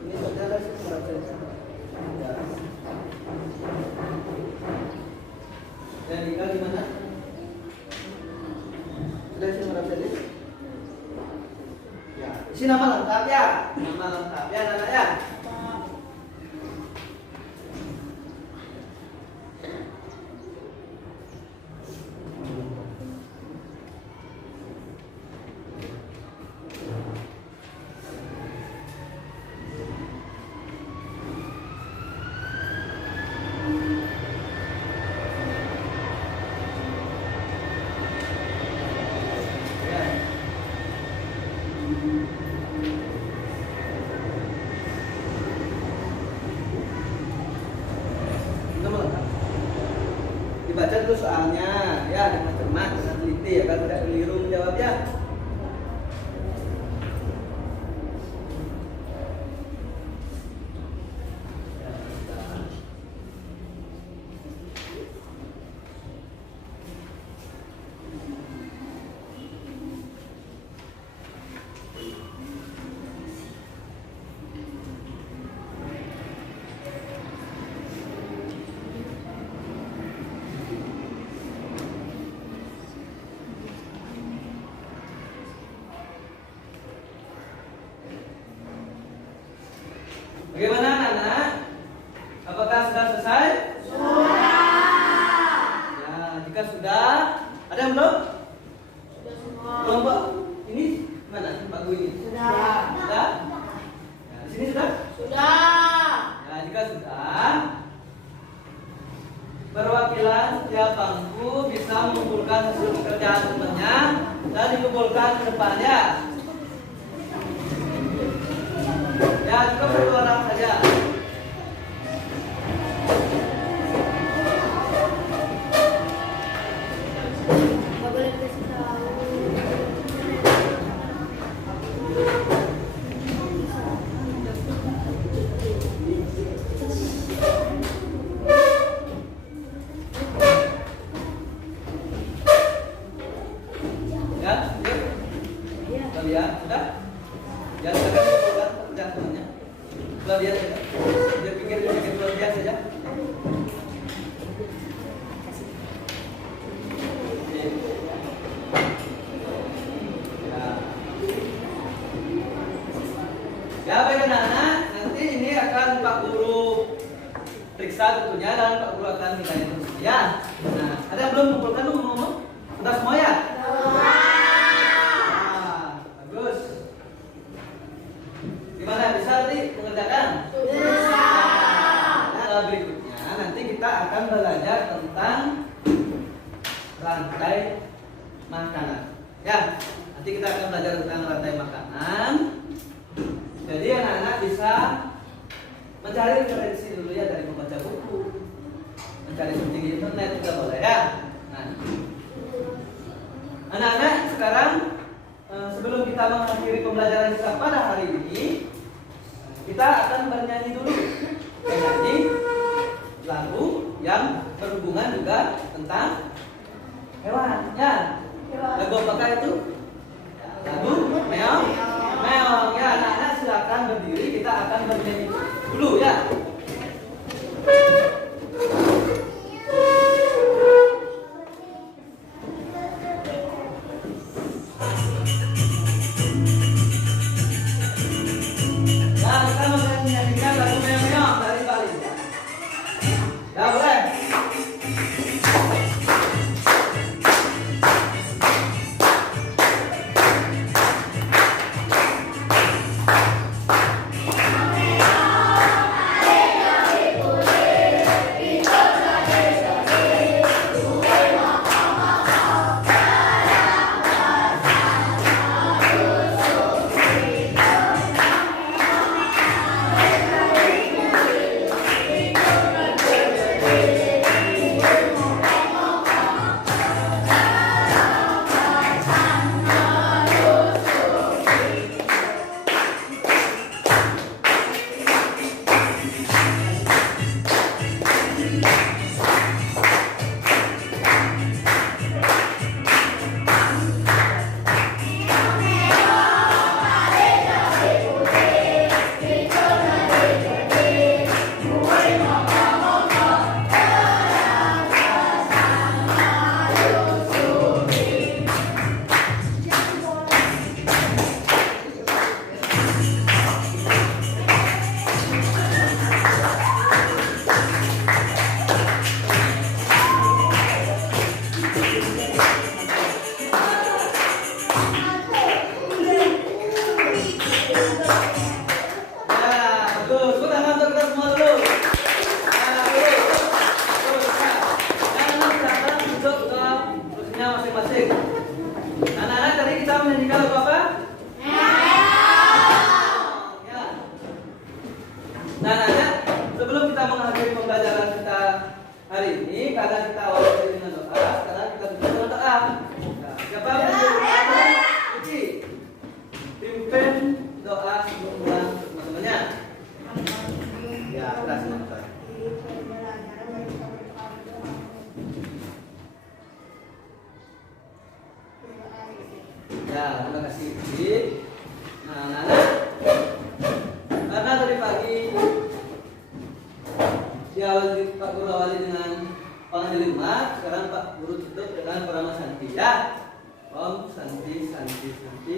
Ini saudara sih nomor absen. Ya. Dan Ika gimana? Sudah isi nomor absen ini? Ya, isi nama lengkap ya. Nama lengkap ya anak ya. Dibaca dulu soalnya ya, dengan cermat, dengan teliti ya, kalau tidak keliru menjawabnya. Bagaimana anak-anak? Apakah sudah selesai? Ya, jika sudah, ada yang belum? Belum, Pak. Ini mana? Pak Gu ini? Sudah? Ya, di sini sudah? Ya, jika sudah, perwakilan setiap bangku bisa mengumpulkan hasil pekerjaan temannya dan dikumpulkan ke depannya. Ya, cukup satu orang saja. Nggak boleh kasih tahu. Ya, yuk. Iya. Kalian sudah? Ya, silakan kumpulkan pekerjaan temannya. Kalian dia pikir luar biasa saja. Ya, baik anak-anak, nanti ini akan Pak Guru periksa tentunya dan Pak Guru akan minta itu. Ya, nah, ada yang belum mengumpulkan dulu ngomong? Sudah semua ya? Nah, bagus. Gimana, bisa tadi mengerjakan? Nah, berikutnya nanti kita akan belajar tentang rantai makanan. Ya, nanti kita akan belajar tentang rantai makanan. Jadi anak-anak bisa mencari referensi dulu ya dari membaca buku, mencari searching di internet juga boleh ya. Nah, anak-anak sekarang sebelum kita mengakhiri pembelajaran kita pada hari ini, kita akan bernyanyi dulu. Bernyanyi lagu yang berhubungan juga tentang hewan. Ya, lagu apakah itu? Lagu meong. Meong. Ya, anak-anak silakan berdiri. Kita akan bernyanyi dulu ya. Nah, kita menyanyikan lagu meong-meong dari Bali. Ya, boleh. Ya, terima kasih. Nah, anak-anak, karena tadi pagi diawali Pak Guru awali dengan panggil lima, sekarang Pak Guru tutup dengan Parama Santi ya. Om Santi Santi Santi.